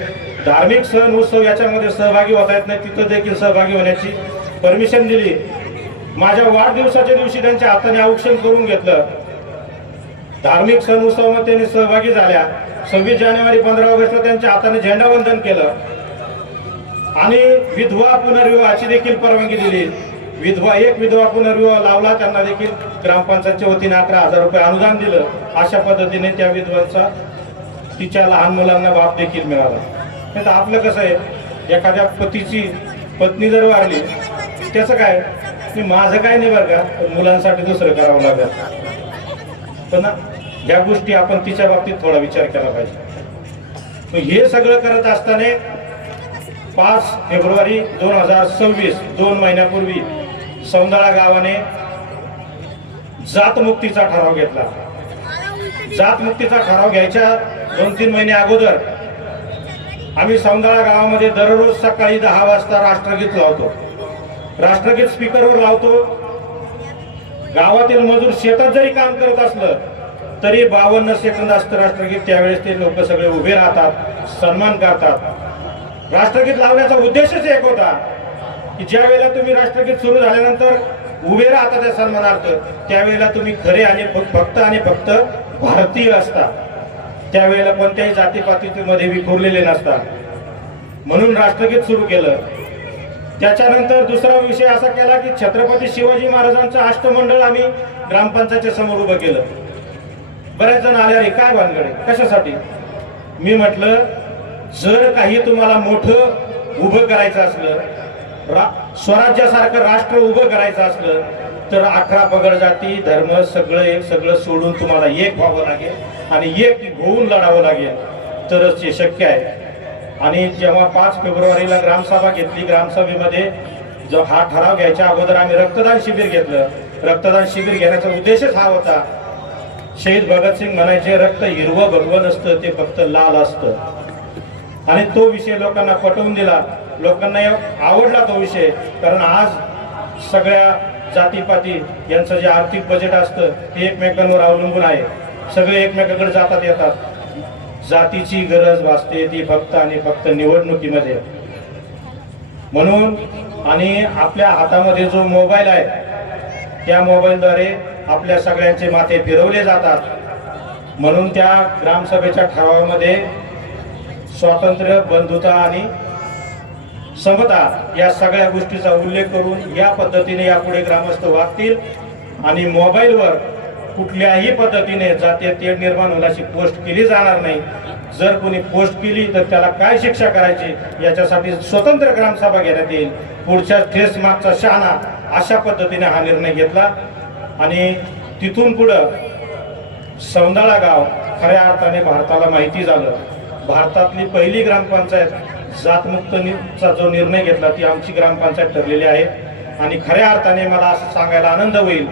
धार्मिक सण उत्सव याच्यामध्ये सहभागी होता येत नाही, तिथं देखील सहभागी होण्याची परमिशन दिली. माझ्या वाढदिवसाच्या दिवशी त्यांच्या हाताने औक्षण करून घेतलं. धार्मिक सण उत्सवामध्ये त्यांनी सहभागी झाल्या. 26 जानेवारी 15 ऑगस्टला त्यांच्या हाताने झेंडावंदन केलं आणि विधवा पुनर्विवाहाची देखील परवानगी दिली. एक विधवा पुनर्विवाह लावला, त्यांना देखील ग्रामपंचायतच्या वतीने 11,000 रुपये अनुदान दिलं. अशा पद्धतीने त्या विधवांचा तिच्या लहान मुलांना बाप देखील मिळाला. नाही तर आपलं कसं आहे, एखाद्या पतीची पत्नी जर वारली त्याचं काय, मी माझं काय नाही बरं का, पण मुलांसाठी दुसरं करावं लागेल. पण ह्या गोष्टी आपण तिच्या बाबतीत थोडा विचार केला पाहिजे. हे सगळं करत असताना 5 फेब्रुवारी 2026 2 महिन्यापूर्वी सौंदाळा गावाने जातमुक्तीचा ठराव घेतला. जातमुक्तीचा ठराव घ्यायच्या 2-3 महिने अगोदर आम्ही सौंदाळा गावामध्ये दररोज सकाळी 10 वाजता राष्ट्रगीत लावतो. राष्ट्रगीत स्पीकरवर लावतो. गावातील मजूर शेतात जरी काम करत असलं तरी 52 सेकंद असतं राष्ट्रगीत. त्यावेळेस ते लोक सगळे उभे राहतात, सन्मान करतात. राष्ट्रगीत लावण्याचा उद्देशच एक होता की ज्या वेळेला तुम्ही राष्ट्रगीत सुरू झाल्यानंतर उभे राहता त्या सन्मानार्थ, त्यावेळेला तुम्ही खरे आणि फक्त भारतीय असता. त्यावेळेला कोणत्याही जातीपातीमध्ये विखुरलेले नसता. म्हणून राष्ट्रगीत सुरू केलं. त्याच्यानंतर दुसरा विषय असा केला की छत्रपती शिवाजी महाराजांचं अष्टमंडळ आम्ही ग्रामपंचायतीच्या समोर उभं केलं. बरेच जण आले, अरे काय भानगड आहे, कशासाठी? मी म्हटलं, जर काही तुम्हाला मोठं उभं करायचं असलं, स्वराज्यासारखं राष्ट्र उभं करायचं असलं तर 18 पगड जाती धर्म सगळं सोडून तुम्हाला एक व्हावं लागेल आणि एक होऊन लढावं लागेल, तरच हे शक्य आहे. आणि जेव्हा 5 फेब्रुवारीला ग्रामसभा घेतली, ग्रामसभेमध्ये जो हा ठराव घ्यायच्या अगोदर आम्ही रक्तदान शिबिर घेतलं. रक्तदान शिबिर घेण्याचा उद्देशच हा होता. शहीद भगतसिंग म्हणायचे, रक्त हिरवं भगवं नसतं, ते फक्त लाल असतं. आणि तो विषय लोकांना पटवून दिला. लोकांना आवडला तो विषय, कारण आज सगळ्या जातीपाती यांचं जे आर्थिक बजेट असतं ते एकमेकांवर अवलंबून आहे. सगळे एकमेकांकडे जातात येतात. जातीची गरज भासते ती फक्त आणि फक्त निवडणुकीमध्ये. म्हणून आणि आपल्या हातामध्ये जो मोबाईल आहे त्या मोबाईलद्वारे आपल्या सगळ्यांचे माथे फिरवले जातात. म्हणून त्या ग्रामसभेच्या ठरावामध्ये स्वातंत्र्य, बंधुता आणि समता या सगळ्या गोष्टीचा उल्लेख करून या पद्धतीने यापुढे ग्रामस्थ वागतील. आणि मोबाईलवर कुठल्याही पद्धतीने जातीय तेढ निर्माण होण्याची पोस्ट केली जाणार नाही. जर कोणी पोस्ट केली तर त्याला काय शिक्षा करायची याच्यासाठी स्वतंत्र ग्रामसभा घेण्यात येईल. पुढच्या ठेस मागचा शहाणा अशा पद्धतीने हा निर्णय घेतला. आणि तिथून पुढं सौंदाळा गाव खऱ्या अर्थाने भारताला माहिती झालं. भारतातली पहिली ग्रामपंचायत जातमुक्तचा जो निर्णय घेतला ती आमची ग्रामपंचायत ठरलेली आहे. आणि खऱ्या अर्थाने मला असं सांगायला आनंद होईल,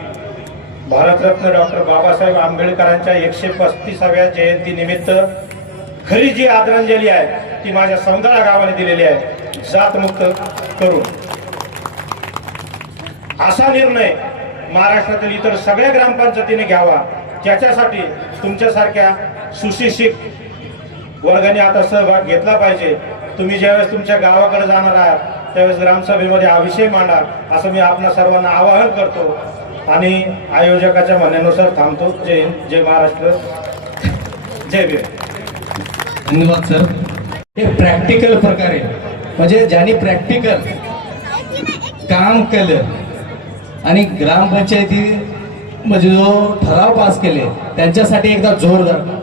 भारतरत्न डॉक्टर बाबासाहेब आंबेडकरांच्या 135व्या जयंती निमित्त खरी जी आदरांजली आहे ती माझ्या सौंदाळा गावाने दिलेली आहे, जातमुक्त करून. असा निर्णय महाराष्ट्रातील इतर सगळ्या ग्रामपंचायतीने घ्यावा. त्याच्यासाठी तुमच्यासारख्या सुशिक्षित वर्गाने आता सहभाग घेतला पाहिजे. तुम्ही ज्यावेळेस तुमच्या गावाकडे जाणार आहात त्यावेळेस ग्रामसभेमध्ये हा विषय मांडा, असं मी आपल्या सर्वांना आवाहन करतो. आणि आयोजकाच्या म्हणण्यानुसार थांबतो. जय हिंद, जय महाराष्ट्र, जय भीम. धन्यवाद सर. हे प्रॅक्टिकल प्रकारे म्हणजे ज्यांनी प्रॅक्टिकल काम केलं आणि ग्रामपंचायती म्हणजे जो ठराव पास केले त्यांच्यासाठी एकदा जोरदार.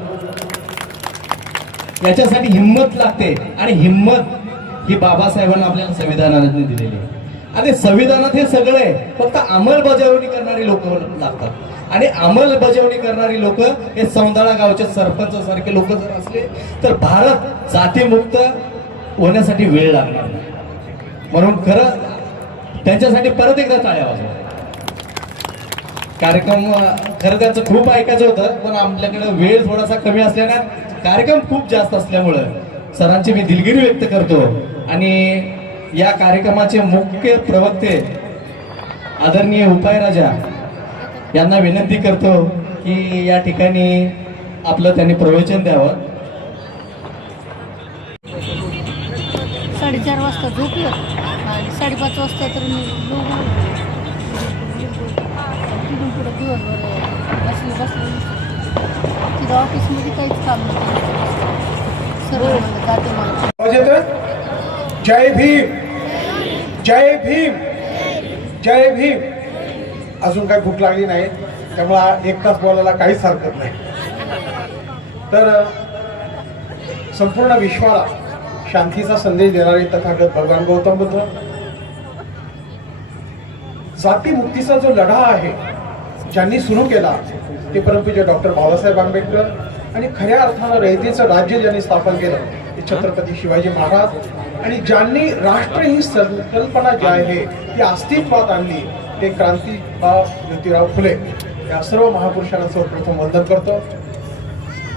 याच्यासाठी हिंमत लागते आणि हिंमत ही बाबासाहेबांना आपल्याला संविधानाने दिलेली आहे. आणि संविधानात हे सगळं आहे, फक्त अंमलबजावणी करणारी लोक लागतात. आणि अंमलबजावणी करणारी लोक हे सौंदाळा गावचे सरपंच सारखे लोक जर असले तर भारत जातीमुक्त होण्यासाठी वेळ लागणार नाही. म्हणून खरं त्यांच्यासाठी परत एकदा टाळ्या वाजवा. कार्यक्रम खरं त्यांचं खूप ऐकायचं होतं, पण आपल्याकडे वेळ थोडासा कमी असल्याने कार्यक्रम खूप जास्त असल्यामुळं सरांची मी दिलगिरी व्यक्त करतो. आणि या कार्यक्रमाचे मुख्य प्रवक्ते आदरणीय उपायराजा यांना विनंती करतो की या ठिकाणी आपलं त्यांनी प्रवचन द्यावं. 4:30 वाजता झोपलं आणि 5:30 वाजता तर मी तिथून पुढं दिवसभर बसले तिथं ऑफिसमध्ये काहीच काम नाही. सर्व जाते मला. जय भीम, जय भीम, जय भीम. अजून काही भूक लागली नाही त्यामुळे 1 तास बोलायला काहीच हरकत नाही. तर संपूर्ण विश्वाला शांतीचा संदेश देणारे तथागत भगवान गौतम बुद्ध, जातीमुक्तीचा जो लढा आहे ज्यांनी सुरू केला ते परमपूज्य डॉक्टर बाबासाहेब आंबेडकर. आणि खऱ्या अर्थानं रयतेचं राज्य ज्यांनी स्थापन केलं ते छत्रपती शिवाजी महाराज. आणि ज्यांनी राष्ट्र ही संकल्पना जी आहे ती अस्तित्वात आणली ते क्रांतीबा ज्योतिराव फुले. या सर्व महापुरुषांना सर्वप्रथम वंदन करतो.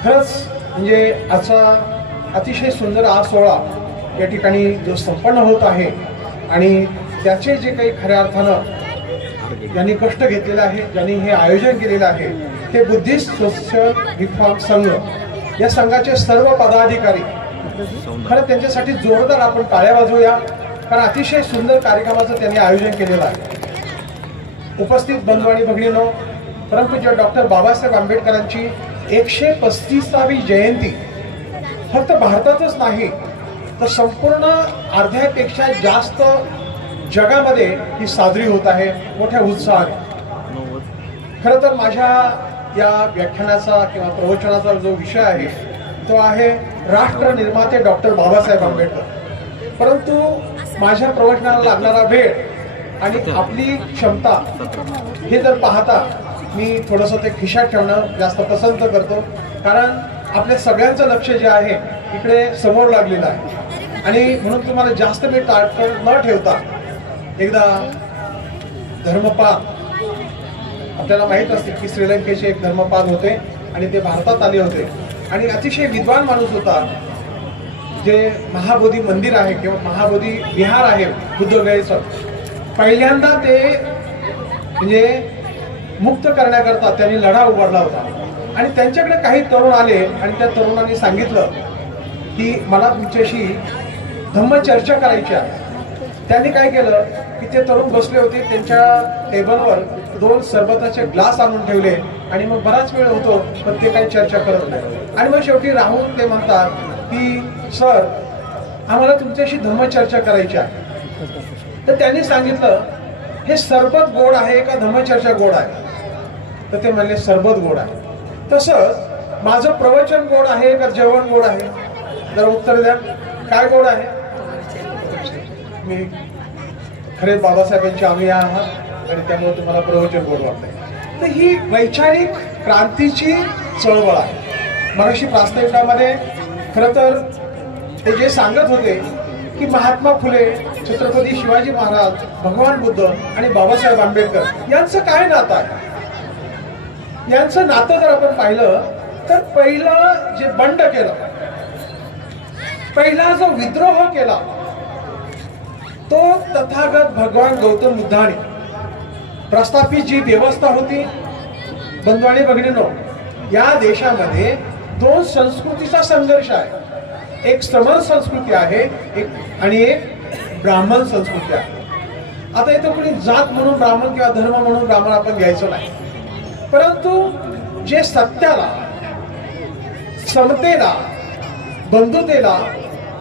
खरंच म्हणजे आजचा अतिशय सुंदर हा सोहळा या ठिकाणी जो संपन्न होत आहे आणि त्याचे जे काही खऱ्या अर्थानं ज्यांनी कष्ट घेतलेले आहे, ज्यांनी हे आयोजन केलेलं आहे, ते बुद्धिस्ट सोशल रिफॉर्म संघ या संघाचे सर्व पदाधिकारी, खरं त्यांच्यासाठी जोरदार आपण टाळ्या वाजवूया, कारण अतिशय सुंदर कार्यक्रमाचं त्यांनी आयोजन केलेलं आहे. उपस्थित बंधू आणि भगिनींनो, परमपूज्य डॉक्टर बाबासाहेब आंबेडकरांची 135वी जयंती फक्त भारतातच नाही तर संपूर्ण अर्ध्यापेक्षा जास्त जगामध्ये ही साजरी होत आहे मोठ्या उत्साहाने. खरं तर माझ्या या व्याख्यानाचा किंवा प्रवचनाचा जो विषय आहे तो आहे राष्ट्र निर्माते डॉक्टर बाबासाहेब आंबेडकर. परंतु माझ्या प्रवचनाला लागणारा वेळ आणि आपली क्षमता हे जर पाहता मी थोडंसं ते खिशात ठेवणं जास्त पसंत करतो, कारण आपल्या सगळ्यांचं लक्ष जे आहे इकडे समोर लागलेलं आहे. आणि म्हणून तुम्हाला जास्त वेळ न ठेवता एकदा धर्मपाल, आपल्याला माहीत असते की श्रीलंकेचे एक धर्मपाल होते आणि ते भारतात आले होते आणि अतिशय विद्वान माणूस होता. जे महाबोधी मंदिर आहे किंवा महाबोधी विहार आहे बुद्धगयेचं, पहिल्यांदा ते म्हणजे मुक्त करण्याकरता त्यांनी लढा उभारला होता. आणि त्यांच्याकडे काही तरुण आले आणि त्या तरुणांनी सांगितलं की मला तुमच्याशी धम्मचर्चा करायची आहे. त्यांनी काय केलं की ते तरुण बसले होते, त्यांच्या टेबलवर 2 सरबताचे ग्लास आणून ठेवले आणि मग बराच वेळ होतो पण ते काही चर्चा करत नाही. आणि मग शेवटी राहून ते म्हणतात की सर, आम्हाला तुमच्याशी धम्मचर्चा करायची आहे. तर त्यांनी सांगितलं हे सरबत गोड आहे का धम्मचर्चा गोड आहे? तर ते म्हणले सरबत गोड आहे. तसंच माझं प्रवचन गोड आहे का जेवण गोड आहे? जरा उत्तर द्या, काय गोड आहे? मी खरे बाबासाहेबांचे आम्ही आहात आणि त्यामुळे तुम्हाला प्रवचन गोड वाटतंय. तर ही वैचारिक क्रांतीची चळवळ आहे. मगाशी प्रास्ताविकामध्ये खरं तर ते जे सांगत होते की महात्मा फुले, छत्रपती शिवाजी महाराज, भगवान बुद्ध आणि बाबासाहेब आंबेडकर यांचं काय नातं आहे? यांचं नातं जर आपण पाहिलं तर पहिलं जे बंड केलं, पहिला जो विद्रोह केला तो तथागत भगवान गौतम बुद्धाने प्रस्थापित जी व्यवस्था होती. बंधू आणि भगिनींनो, या देशामध्ये 2 संस्कृतीचा संघर्ष आहे. एक समर संस्कृती आहे आणि एक ब्राह्मण संस्कृती आहे. आता इथं कोणी जात म्हणून ब्राह्मण किंवा धर्म म्हणून ब्राह्मण आपण घ्यायचं नाही, परंतु जे सत्याला, समतेला, बंधुतेला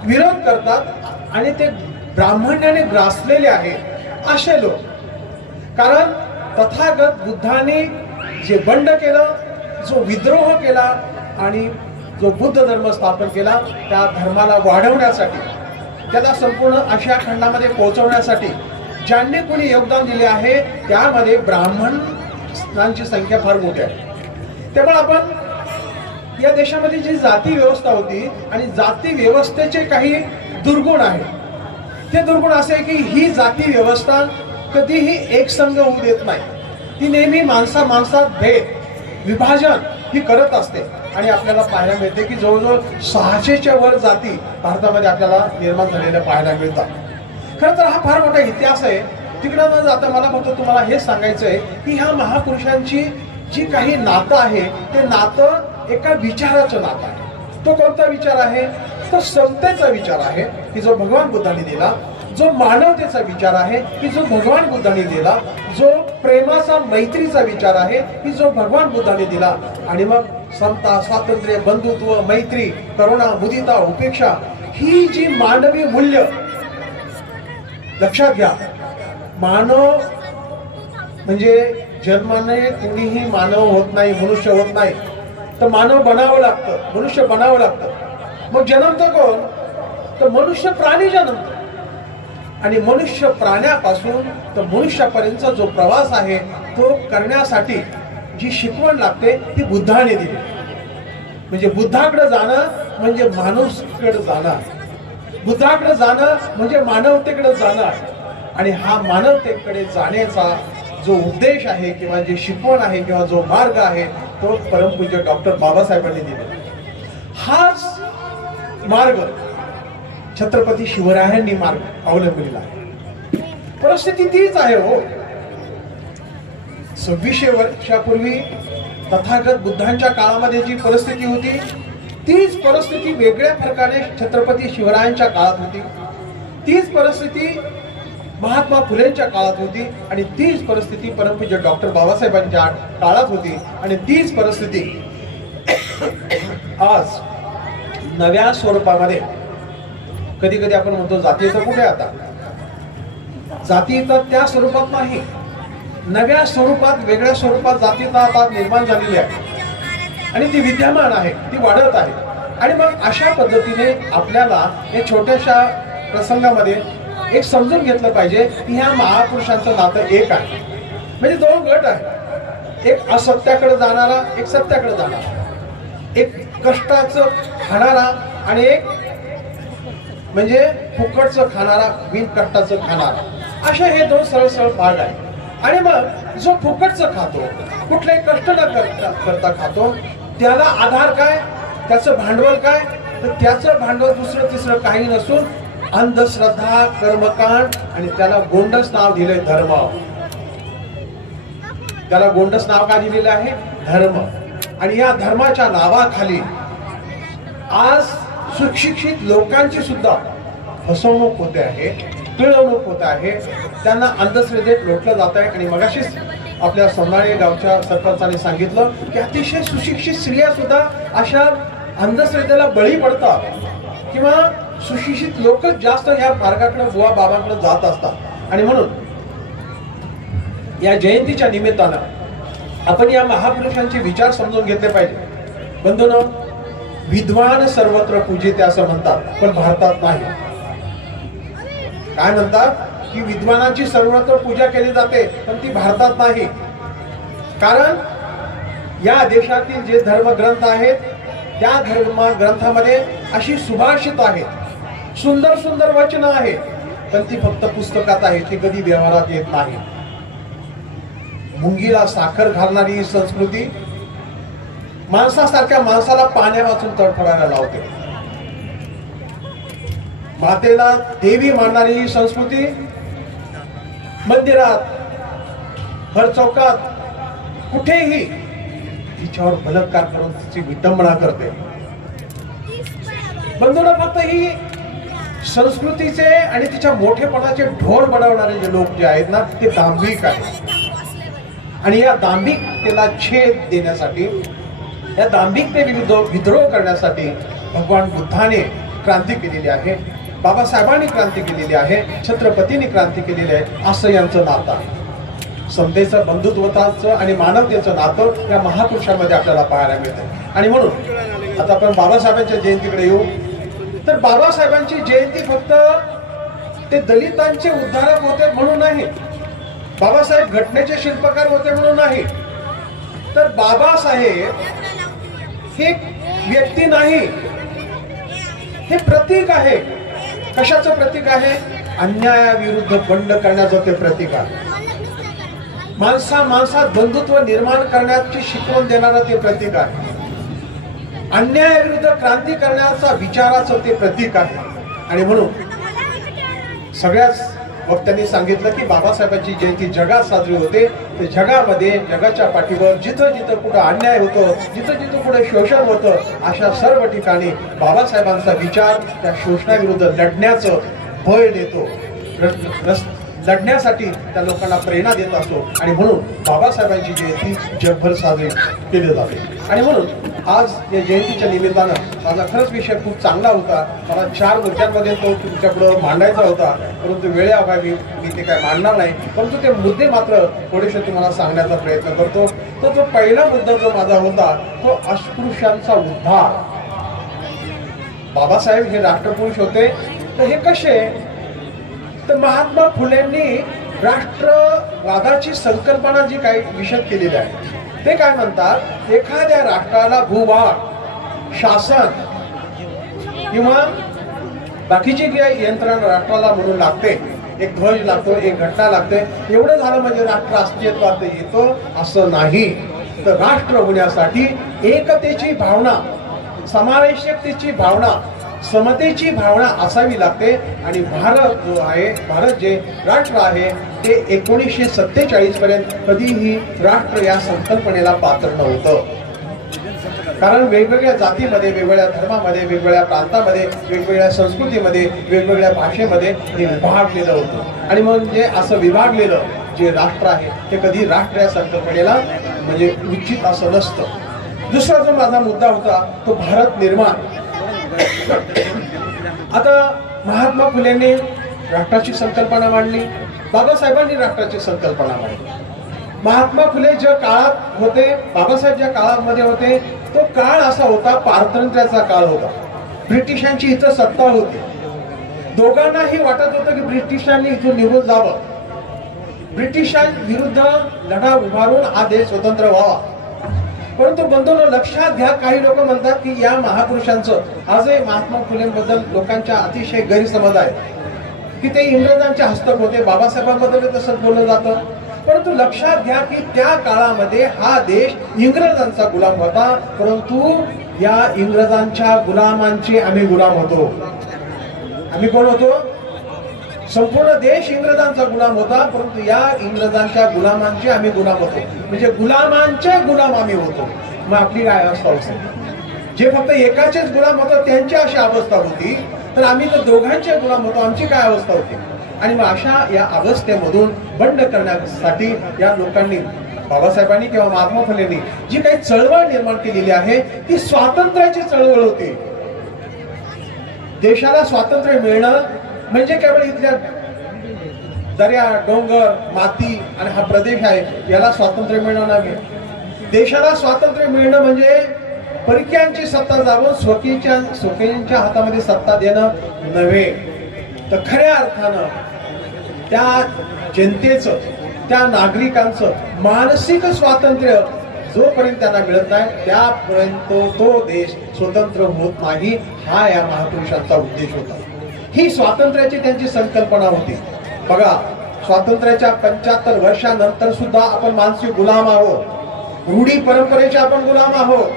विरोध करतात आणि ते ब्राह्मण्याने ग्रासलेले आहेत असे लोक. कारण तथागत बुद्धाने जे बंड केलं, जो विद्रोह केला आणि जो बुद्ध धर्म स्थापन केला, त्या धर्माला वाढवण्यासाठी, त्याला संपूर्ण आशिया खंडामध्ये पोहोचवण्यासाठी ज्यांनी कोणी योगदान दिले आहे त्यामध्ये ब्राह्मणांची संख्या फार मोठी आहे. त्यामुळे आपण या देशामध्ये जी जाती व्यवस्था होती आणि जाती व्यवस्थेचे काही दुर्गुण आहेत. ते दुर्गुण असे आहे की ही जाती व्यवस्था कधीही एकसंघ होऊ देत नाही. ती नेहमी माणसात भेद, विभाजन ही करत असते. आणि आपल्याला पाहायला मिळते की जवळजवळ 600च्या वर जाती भारतामध्ये आपल्याला निर्माण झालेल्या पाहायला मिळतात. खरं तर हा फार मोठा इतिहास आहे. तिकडं न जाता मला फक्त तुम्हाला हे सांगायचं आहे की ह्या महापुरुषांची जी काही नातं आहे ते नातं एका विचाराचं नातं आहे. तो कोणता विचार आहे? तो समतेचा विचार आहे की जो भगवान बुद्धांनी दिला, जो मानवतेचा विचार आहे की जो भगवान बुद्धांनी दिला, जो प्रेमाचा, मैत्रीचा विचार आहे की जो भगवान बुद्धांनी दिला. आणि मग समता, स्वातंत्र्य, बंधुत्व, मैत्री, करुणा, मुदिता, उपेक्षा ही जी मानवी मूल्य, लक्षात घ्या, मानव म्हणजे जन्माने कुणीही मानव होत नाही, मनुष्य होत नाही, तर मानव बनावं लागतं, मनुष्य बनावं लागतं. मग जन्मतो कोण? तर मनुष्य प्राणी जन्मतो. आणि मनुष्य प्राण्यापासून तर मनुष्यापर्यंतचा जो प्रवास आहे तो करण्यासाठी जी शिकवण लागते ती बुद्धाने दिली. म्हणजे बुद्धाकडे जाणं म्हणजे माणूसकडे जाणं, बुद्धाकडे जाणं म्हणजे मानवतेकडे जाणं. आणि हा मानवतेकडे जाण्याचा जो उद्देश आहे किंवा जे शिकवण आहे किंवा जो मार्ग आहे तो परमपूज्य डॉक्टर बाबासाहेबांनी दिला. हाच मार्ग छत्रपती शिवरायांनी मार्ग अवलंबलेला आहे. परिस्थिती तीच आहे हो. 2600 वर्षापूर्वी तथागत बुद्धांच्या काळामध्ये जी परिस्थिती होती तीच परिस्थिती वेगळ्या प्रकारे छत्रपती शिवरायांच्या काळात होती. तीच परिस्थिती महात्मा फुलेंच्या काळात होती आणि तीच परिस्थिती परमपूज्य डॉक्टर बाबासाहेबांच्या काळात होती आणि तीच परिस्थिती आज नव्या स्वरूपामध्ये. कधी कधी आपण म्हणतो जाती तर कुठे आता, जाती तर त्या स्वरूपात नाही, नव्या स्वरूपात वेगळ्या स्वरूपात जाती तर आता निर्माण झालेली आहे आणि ती विद्यमान आहे, ती वाढत आहे. आणि मग अशा पद्धतीने आपल्याला या छोट्याशा प्रसंगामध्ये एक समजून घेतलं पाहिजे की ह्या महापुरुषांचं नातं एक आहे. म्हणजे दोन गट आहे, एक असत्याकडे जाणारा, एक सत्याकडे जाणारा, एक कष्टाचं खाणारा आणि एक म्हणजे फुकटचं खाणारा, बिन कष्टाचं खाणारा. असे हे दोन सरळ सरळ भाग आहे. आणि मग जो फुकटचं खातो, कुठलेही कष्ट न करता खातो, त्याला आधार काय, त्याचं भांडवल काय, तर त्याचं भांडवल दुसरं तिसरं काही नसून अंधश्रद्धा, कर्मकांड आणि त्याला गोंडस नाव दिलंय धर्म. त्याला गोंडस नाव का दिलेलं आहे, धर्म. आणि या धर्माच्या नावाखाली आज सुशिक्षित लोकांची सुद्धा फसवणूक होते आहे, पिळवणूक होत आहे, त्यांना अंधश्रद्धेत लोटलं जात आहे. आणि मगाशीच आपल्या सोनाळे गावच्या सरपंचाने सांगितलं की अतिशय सुशिक्षित स्त्रिया सुद्धा अशा अंधश्रद्धेला बळी पडतात किंवा सुशिक्षित लोक जास्त या मार्गाकडे बुवा बाबांकडे जात असतात. आणि म्हणून या जयंतीच्या निमित्तानं आपण या महापुरुषांचे विचार समजून घेतले पाहिजे. बंधूंनो, विद्वान सर्वत्र पूजिते असं म्हणतात, पण भारतात नाही. काय म्हणतात की विद्वानांची सर्वत्र पूजा केली जाते, पण ती भारतात नाही. कारण या देशातील जे धर्मग्रंथ आहेत त्या धर्मग्रंथामध्ये अशी सुभाषित आहेत, सुंदर सुंदर वचनं आहेत, पण ती फक्त पुस्तकात आहे, ती कधी व्यवहारात येत नाही. मुंगीला साखर घालणारी ही संस्कृती माणसासारख्या माणसाला पाण्या वाचून तडफडायला लावते. मातेला देवी मानणारी ही संस्कृती मंदिरात, भर चौकात, कुठेही तिच्यावर बलात्कार करून तिची विटंबना करते. बंधूंनो, फक्त ही संस्कृतीचे आणि तिच्या मोठेपणाचे ढोल बनवणारे जे लोक जे आहेत ना, ते दांभिक आहेत. आणि या दांभिकतेला छेद देण्यासाठी, या दांभिकतेविरुद्ध विद्रोह करण्यासाठी भगवान बुद्धाने क्रांती केलेली आहे, बाबासाहेबांनी क्रांती केलेली आहे, छत्रपतींनी क्रांती केलेली आहे. असं यांचं नातं आहे. समतेचं, बंधुत्वताचं आणि मानवतेचं नातं या महापुरुषांमध्ये आपल्याला पाहायला मिळतं. आणि म्हणून आता आपण बाबासाहेबांच्या जयंतीकडे येऊ. तर बाबासाहेबांची जयंती फक्त ते दलितांचे उद्धारक होते म्हणून नाही, बाबासाहेब घटनेचे शिल्पकार होते म्हणून नाही, तर बाबासाहेब हे व्यक्ती नाही, हे प्रतीक आहे. कशाचं प्रतीक आहे? अन्यायाविरुद्ध बंड करण्याचं ते प्रतीक आहे. माणसात बंधुत्व निर्माण करण्याची शिकवण देणारं ते प्रतीक आहे. अन्यायाविरुद्ध क्रांती करण्याचा विचाराचं ते प्रतीक आहे. आणि म्हणून सगळ्याच वक्त्यांनी सांगितलं की बाबासाहेबांची जयंती जगात साजरी होते. तर जगामध्ये, जगाच्या पाठीवर जिथं जिथं कुठं अन्याय होतो, जिथं जिथं कुठे शोषण होतं, अशा सर्व ठिकाणी बाबासाहेबांचा विचार त्या शोषणाविरुद्ध लढण्याचं बळ देतो, लढण्यासाठी त्या लोकांना प्रेरणा देत असतो. आणि म्हणून बाबासाहेबांची जयंती जगभर साजरी केली जाते. आणि म्हणून आज या जयंतीच्या निमित्तानं माझा खरंच विषय खूप चांगला होता. मला 4 मुद्द्यांमध्ये तो तुमच्याकडं मांडायचा होता, परंतु वेळेअभावी मी ते काय मांडणार नाही. परंतु ते मुद्दे मात्र थोडेसे तुम्हाला सांगण्याचा प्रयत्न करतो. तर तो पहिला मुद्दा जो माझा होता तो अस्पृश्यांचा उद्धार. बाबासाहेब हे राष्ट्रपुरुष होते, तर हे कसे? तर महात्मा फुलेंनी राष्ट्रवादाची संकल्पना जी काही विशद केलेली आहे, ते काय म्हणतात, एखाद्या राष्ट्राला भूभाग, शासन किंवा बाकीची काही यंत्रणा राष्ट्राला म्हणून लागते, एक ध्वज लागतो, एक घटना लागते, एवढं झालं म्हणजे राष्ट्र अस्तित्वात येतो असं नाही. तर राष्ट्र होण्यासाठी एकतेची भावना, समावेशकतेची भावना समतेची भावना असावी लागते. आणि भारत जो आहे, भारत जे राष्ट्र आहे ते 1947 पर्यंत कधीही राष्ट्र या संकल्पनेला पात्र नव्हतं. कारण वेगवेगळ्या जातीमध्ये, वेगवेगळ्या धर्मामध्ये, वेगवेगळ्या प्रांतामध्ये, वेगवेगळ्या संस्कृतीमध्ये, वेगवेगळ्या भाषेमध्ये हे विभागलेलं होतं. आणि म्हणजे असं विभागलेलं जे राष्ट्र आहे ते कधी राष्ट्र या संकल्पनेला म्हणजे उचित असं नसतं. दुसरा जो माझा मुद्दा होता तो भारत निर्माण. आता महात्मा फुलेंनी राष्ट्राची संकल्पना मांडली, बाबासाहेबांनी राष्ट्राची संकल्पना मांडली. महात्मा फुले ज्या काळात होते, बाबासाहेब ज्या काळामध्ये होते, तो काळ असा होता, पारतंत्र्याचा काळ होता. ब्रिटिशांची इथं सत्ता होती. दोघांनाही वाटत होतं की ब्रिटिशांनी इथून निघून जावं, ब्रिटिशांविरुद्ध लढा उभारून हा देश स्वतंत्र व्हावा. परंतु बंधूंनो, लक्षात घ्या, काही लोक म्हणतात की या महापुरुषांचं, आजही महात्मा फुलेंबद्दल लोकांच्या अतिशय गैरसमज आहे की ते इंग्रजांचे हस्तक होते. बाबासाहेबांबद्दल तसंच बोललं जातं. परंतु लक्षात घ्या की त्या काळामध्ये हा देश इंग्रजांचा गुलाम होता. परंतु या इंग्रजांच्या गुलामांचे आम्ही गुलाम होतो. आम्ही कोण होतो? संपूर्ण देश इंग्रजांचा गुलाम होता, परंतु या इंग्रजांच्या गुलामांचे आम्ही गुलाम होतो. म्हणजे गुलामांचे गुलाम आम्ही होतो. मग आपली काय अवस्था होती? जे फक्त एकाचेच गुलाम होतं त्यांची अशी अवस्था होती, तर आम्ही तर दोघांचे गुलाम होतो, आमची काय अवस्था होती? आणि मग अशा या अवस्थेमधून बंड करण्यासाठी या लोकांनी, बाबासाहेबांनी किंवा महात्मा फुलेंनी जी काही चळवळ निर्माण केलेली आहे ती स्वातंत्र्याची चळवळ होती. देशाला स्वातंत्र्य मिळणं म्हणजे केवळ इथल्या दर्या, डोंगर, माती आणि हा प्रदेश आहे याला स्वातंत्र्य मिळणं नाही. देशाला स्वातंत्र्य मिळणं म्हणजे परक्यांची सत्ता जाऊन स्वकीयांच्या हातामध्ये सत्ता देणं नव्हे, तर खऱ्या अर्थानं त्या जनतेचं, त्या नागरिकांचं मानसिक स्वातंत्र्य जोपर्यंत त्यांना मिळत नाही त्यापर्यंत तो देश स्वतंत्र होत नाही. हा या महापुरुषांचा उद्देश होता. ही स्वातंत्र्याची त्यांची संकल्पना होती. बघा, स्वातंत्र्याच्या 75 वर्षानंतर सुद्धा आपण मानसिक गुलाम आहोत. रूढी परंपरेचे आपण गुलाम आहोत,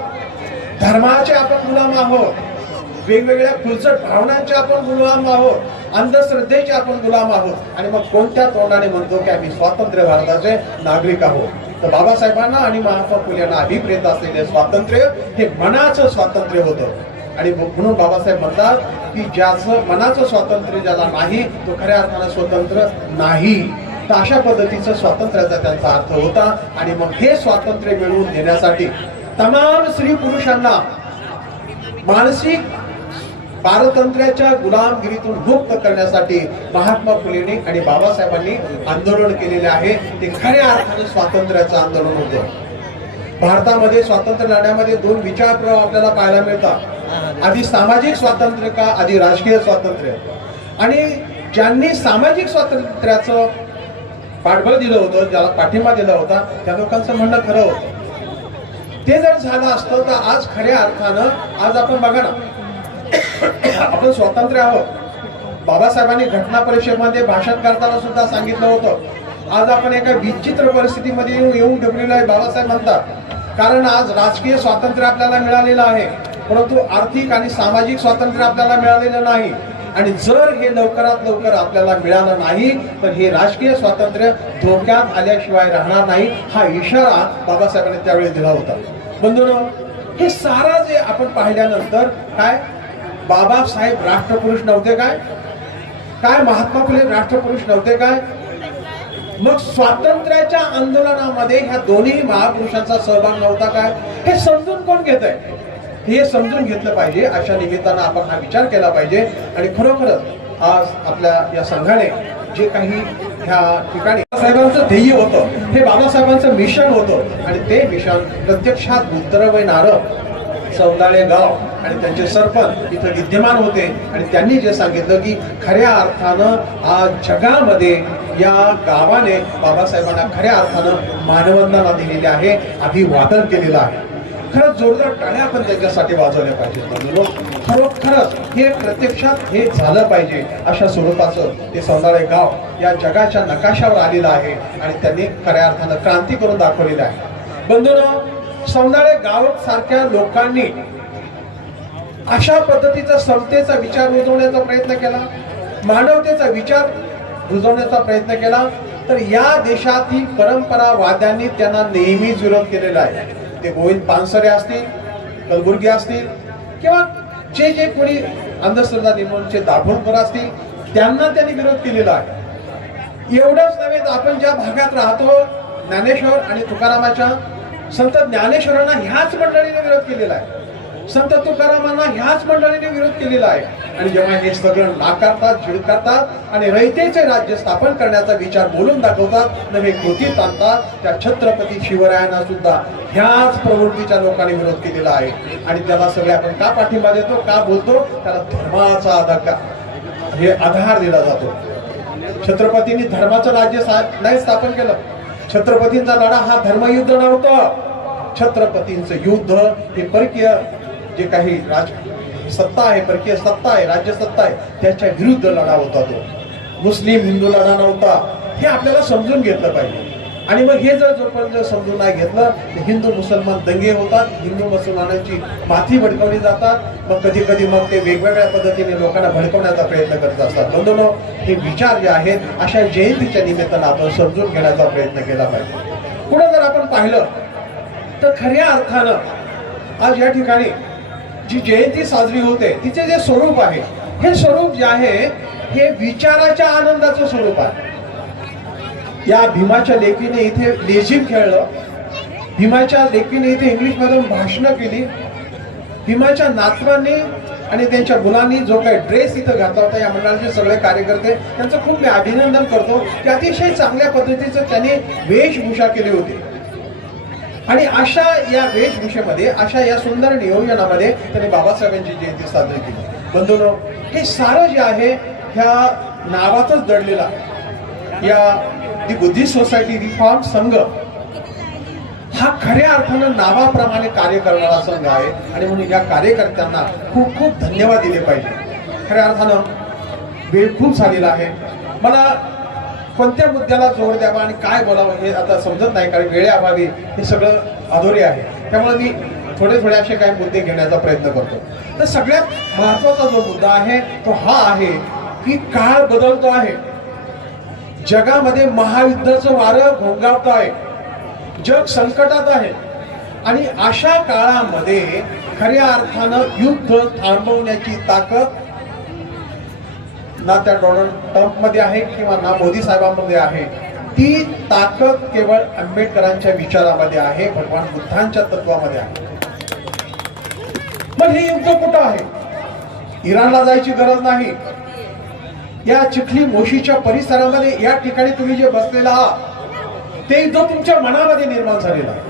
धर्माचे आपण गुलाम आहोत, वेगवेगळ्या खुलसट भावनांचे आपण गुलाम आहोत, अंधश्रद्धेचे आपण गुलाम आहोत. आणि मग कोणत्या तोंडाने म्हणतो की आम्ही स्वातंत्र्य भारताचे नागरिक आहोत? तर बाबासाहेबांना आणि महात्मा फुले यांना अभिप्रेत असलेले स्वातंत्र्य हे मनाचं स्वातंत्र्य होतं. आणि म्हणून बाबासाहेब म्हणतात की ज्याचं मनाचं स्वातंत्र्य ज्याला नाही तो खऱ्या अर्थानं स्वतंत्र नाही. तर अशा पद्धतीचं स्वातंत्र्याचा त्यांचा अर्थ होता. आणि मग हे स्वातंत्र्य मिळवून देण्यासाठी तमाम स्त्री पुरुषांना मानसिक पारतंत्र्याच्या गुलामगिरीतून मुक्त करण्यासाठी महात्मा फुलेंनी आणि बाबासाहेबांनी आंदोलन केलेले आहे. ते खऱ्या अर्थाने स्वातंत्र्याचं आंदोलन होतं. भारतामध्ये स्वातंत्र्य लढ्यामध्ये दोन विचारप्रवाह आपल्याला पाहायला मिळतात. आधी सामाजिक स्वातंत्र्य का आधी राजकीय स्वातंत्र्य. आणि ज्यांनी सामाजिक स्वातंत्र्याचं पाठबळ दिलं होतं, ज्याला पाठिंबा दिला होता, त्या लोकांचं म्हणणं खरं होतं. ते जर झालं असतं तर आज खऱ्या अर्थानं आज आपण बघा ना, आपण स्वतंत्र आहोत. बाबासाहेबांनी घटना परिषदेमध्ये भाषण करताना सुद्धा सांगितलं होतं. आज आपण एका विचित्र परिस्थितीमध्ये येऊन ठेवलेलं आहे. बाबासाहेब म्हणतात कारण आज राजकीय स्वातंत्र्य आपल्याला मिळालेलं आहे, परंतु आर्थिक आणि सामाजिक स्वातंत्र्य आपल्याला मिळालेलं नाही. आणि जर हे लवकरात लवकर आपल्याला मिळालं नाही तर हे राजकीय स्वातंत्र्य धोक्यात आल्याशिवाय राहणार नाही. हा इशारा बाबासाहेबांनी त्यावेळी दिला होता. बंधूंनो, हे सारा जे आपण पाहिल्यानंतर काय बाबासाहेब राष्ट्रपुरुष नव्हते काय? काय महात्मा फुले राष्ट्रपुरुष नव्हते काय? मग स्वातंत्र्याच्या आंदोलनामध्ये ह्या दोन्ही महापुरुषांचा सहभाग नव्हता काय? हे समजून कोण घेत आहे? हे समजून घेतलं पाहिजे. अशा निमित्तानं आपण हा विचार केला पाहिजे. आणि खरोखरच आज आपल्या या संघाने जे काही ह्या ठिकाणी बाबासाहेबांचं ध्येय होतं, हे बाबासाहेबांचं मिशन होतं. आणि ते मिशन प्रत्यक्षात उतरवणारं सौंदाळे गाव आणि त्यांचे सरपंच इथं विद्यमान होते. आणि त्यांनी जे सांगितलं की खऱ्या अर्थानं आज जगामध्ये या गावाने बाबासाहेबांना खऱ्या अर्थानं मानवंदना दिलेली आहे, अभिवादन केलेलं आहे. खरंच जोरदार टाळ्या आपण त्यांच्यासाठी वाजवल्या पाहिजेत. खरोखरच हे प्रत्यक्षात हे झालं पाहिजे. अशा स्वरूपाचं ते सौंदाळे गाव या जगाच्या नकाशावर आलेलं आहे आणि त्यांनी खऱ्या अर्थानं क्रांती करून दाखवलेली आहे. बंधूंनो, सौंदाळे गाव सारख्या लोकांनी अशा पद्धतीचा समतेचा विचार रुजवण्याचा प्रयत्न केला, मानवतेचा विचार रुजवण्याचा प्रयत्न केला, तर या देशातील परंपरावाद्यांनी त्यांना नेहमीच विरोध केलेला आहे. ते गोविंद पानसरे असतील, कलबुर्गी असतील, किंवा जे जे कोणी अंधश्रद्धा निर्मूलनचे दाभोळकर असतील, त्यांना त्यांनी विरोध केलेला आहे. एवढंच नव्हे तर आपण ज्या भागात राहतो, ज्ञानेश्वर आणि तुकारामाच्या, संत ज्ञानेश्वरांना ह्याच मंडळीने विरोध केलेला आहे, संत तुकारामांना ह्याच मंडळीने विरोध केलेला आहे. आणि जेव्हा हे सगळं नाकारतात, झिडकारतात आणि रयतेचे राज्य स्थापन करण्याचा विचार बोलून दाखवतात, नव्हे कृतीत आणतात, त्या छत्रपती शिवरायांना सुद्धा ह्याच प्रवृत्तीच्या लोकांनी विरोध केलेला आहे. आणि त्याला सगळे आपण का पाठिंबा देतो, का बोलतो, त्याला धर्माचा आधार दिला जातो. छत्रपतींनी धर्माचं राज्य नाही स्थापन केलं. छत्रपतींचा लढा हा धर्मयुद्ध नव्हतं. छत्रपतींचं युद्ध हे परकीय जे काही सत्ता आहे, परकीय सत्ता आहे, राज्य सत्ता आहे, त्याच्या विरुद्ध लढा होता. तो मुस्लिम हिंदू लढा नव्हता. हे आपल्याला समजून घेतलं पाहिजे. आणि मग हे जोपर्यंत समजून नाही घेतलं तर हिंदू मुसलमान दंगे होतात, हिंदू मुसलमानांची माथी भडकवली जातात. मग कधी कधी मग ते वेगवेगळ्या पद्धतीने लोकांना भडकवण्याचा प्रयत्न करत असतात. बंधूंनो, हे विचार जे आहेत अशा जयंतीच्या निमित्तानं आपण समजून घेण्याचा प्रयत्न केला पाहिजे. पुढे जर आपण पाहिलं तर खऱ्या अर्थानं आज या ठिकाणी जी जयंती साजरी होते तिचे जे स्वरूप आहे, हे स्वरूप जे आहे हे विचाराच्या आनंदाचं स्वरूप आहे. या भीमाच्या लेकीने इथे लेझिम खेळलं, भीमाच्या लेकीने इथे इंग्लिश मधून भाषणं केली, भीमाच्या नातवांनी आणि त्यांच्या मुलांनी जो काही ड्रेस इथं घातला होता, या मंडळाचे सगळे कार्यकर्ते त्यांचं खूप मी अभिनंदन करतो की अतिशय चांगल्या पद्धतीचं त्यांनी वेशभूषा केली होती. आणि अशा या वेशभूषेमध्ये, अशा या सुंदर नियोजनामध्ये त्यांनी बाबासाहेबांची जयंती साजरी केली. बंधूंनो, हे सारं जे आहे ह्या नावातच दडलेलं आहे. या दी बुद्धिस्ट सोसायटी रिफॉर्म संघ हा खऱ्या अर्थानं नावाप्रमाणे कार्य करणारा संघ आहे. आणि म्हणून या कार्यकर्त्यांना खूप खूप धन्यवाद दिले पाहिजे. खऱ्या अर्थानं वेळ खूप झालेला आहे. मला कोणत्या मुद्द्याला जोर द्यावा आणि काय बोलावं हे आता समजत नाही, कारण वेळेअभावी हे सगळं अधोरे आहे. त्यामुळे मी थोडे असे काही मुद्दे घेण्याचा प्रयत्न करतो. तर सगळ्यात महत्वाचा जो मुद्दा आहे तो हा आहे की काळ बदलतो आहे. जगामध्ये महायुद्धाचं वारं घोंगावत आहे, जग संकटात आहे. आणि अशा काळामध्ये खऱ्या अर्थानं युद्ध थांबवण्याची ताकद ना त्या डोनाल्ड ट्रम्प मध्ये आहे किंवा ना मोदी साहेबांमध्ये आहे. ती ताकद केवळ आंबेडकरांच्या विचारामध्ये आहे, भगवान बुद्धांच्या तत्वामध्ये आहे. मग हे युद्ध कुठं आहे? इराणला जायची गरज नाही. या चिखली मोशीच्या परिसरामध्ये या ठिकाणी तुम्ही जे बसलेला आहात ते युद्ध तुमच्या मनामध्ये निर्माण झालेलं आहे.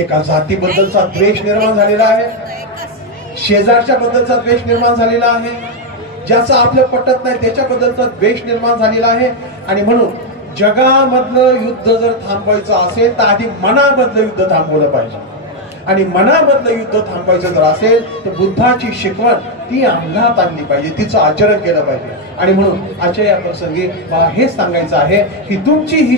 एका जातीबद्दलचा द्वेष निर्माण झालेला आहे, शेजारच्या बद्दलचा द्वेष निर्माण झालेला आहे, ज्याचं आपलं पटत नाही त्याच्याबद्दलचा द्वेष निर्माण झालेला आहे. आणि म्हणून जगामधलं युद्ध जर थांबवायचं असेल तर आधी मनामधलं युद्ध थांबवलं पाहिजे. आणि मनामधलं युद्ध थांबवायचं जर असेल तर बुद्धाची शिकवण ती अंमलात आणली पाहिजे, तिचं आचरण केलं पाहिजे. आणि म्हणून आजच्या या प्रसंगी मला हेच सांगायचं आहे की तुमची ही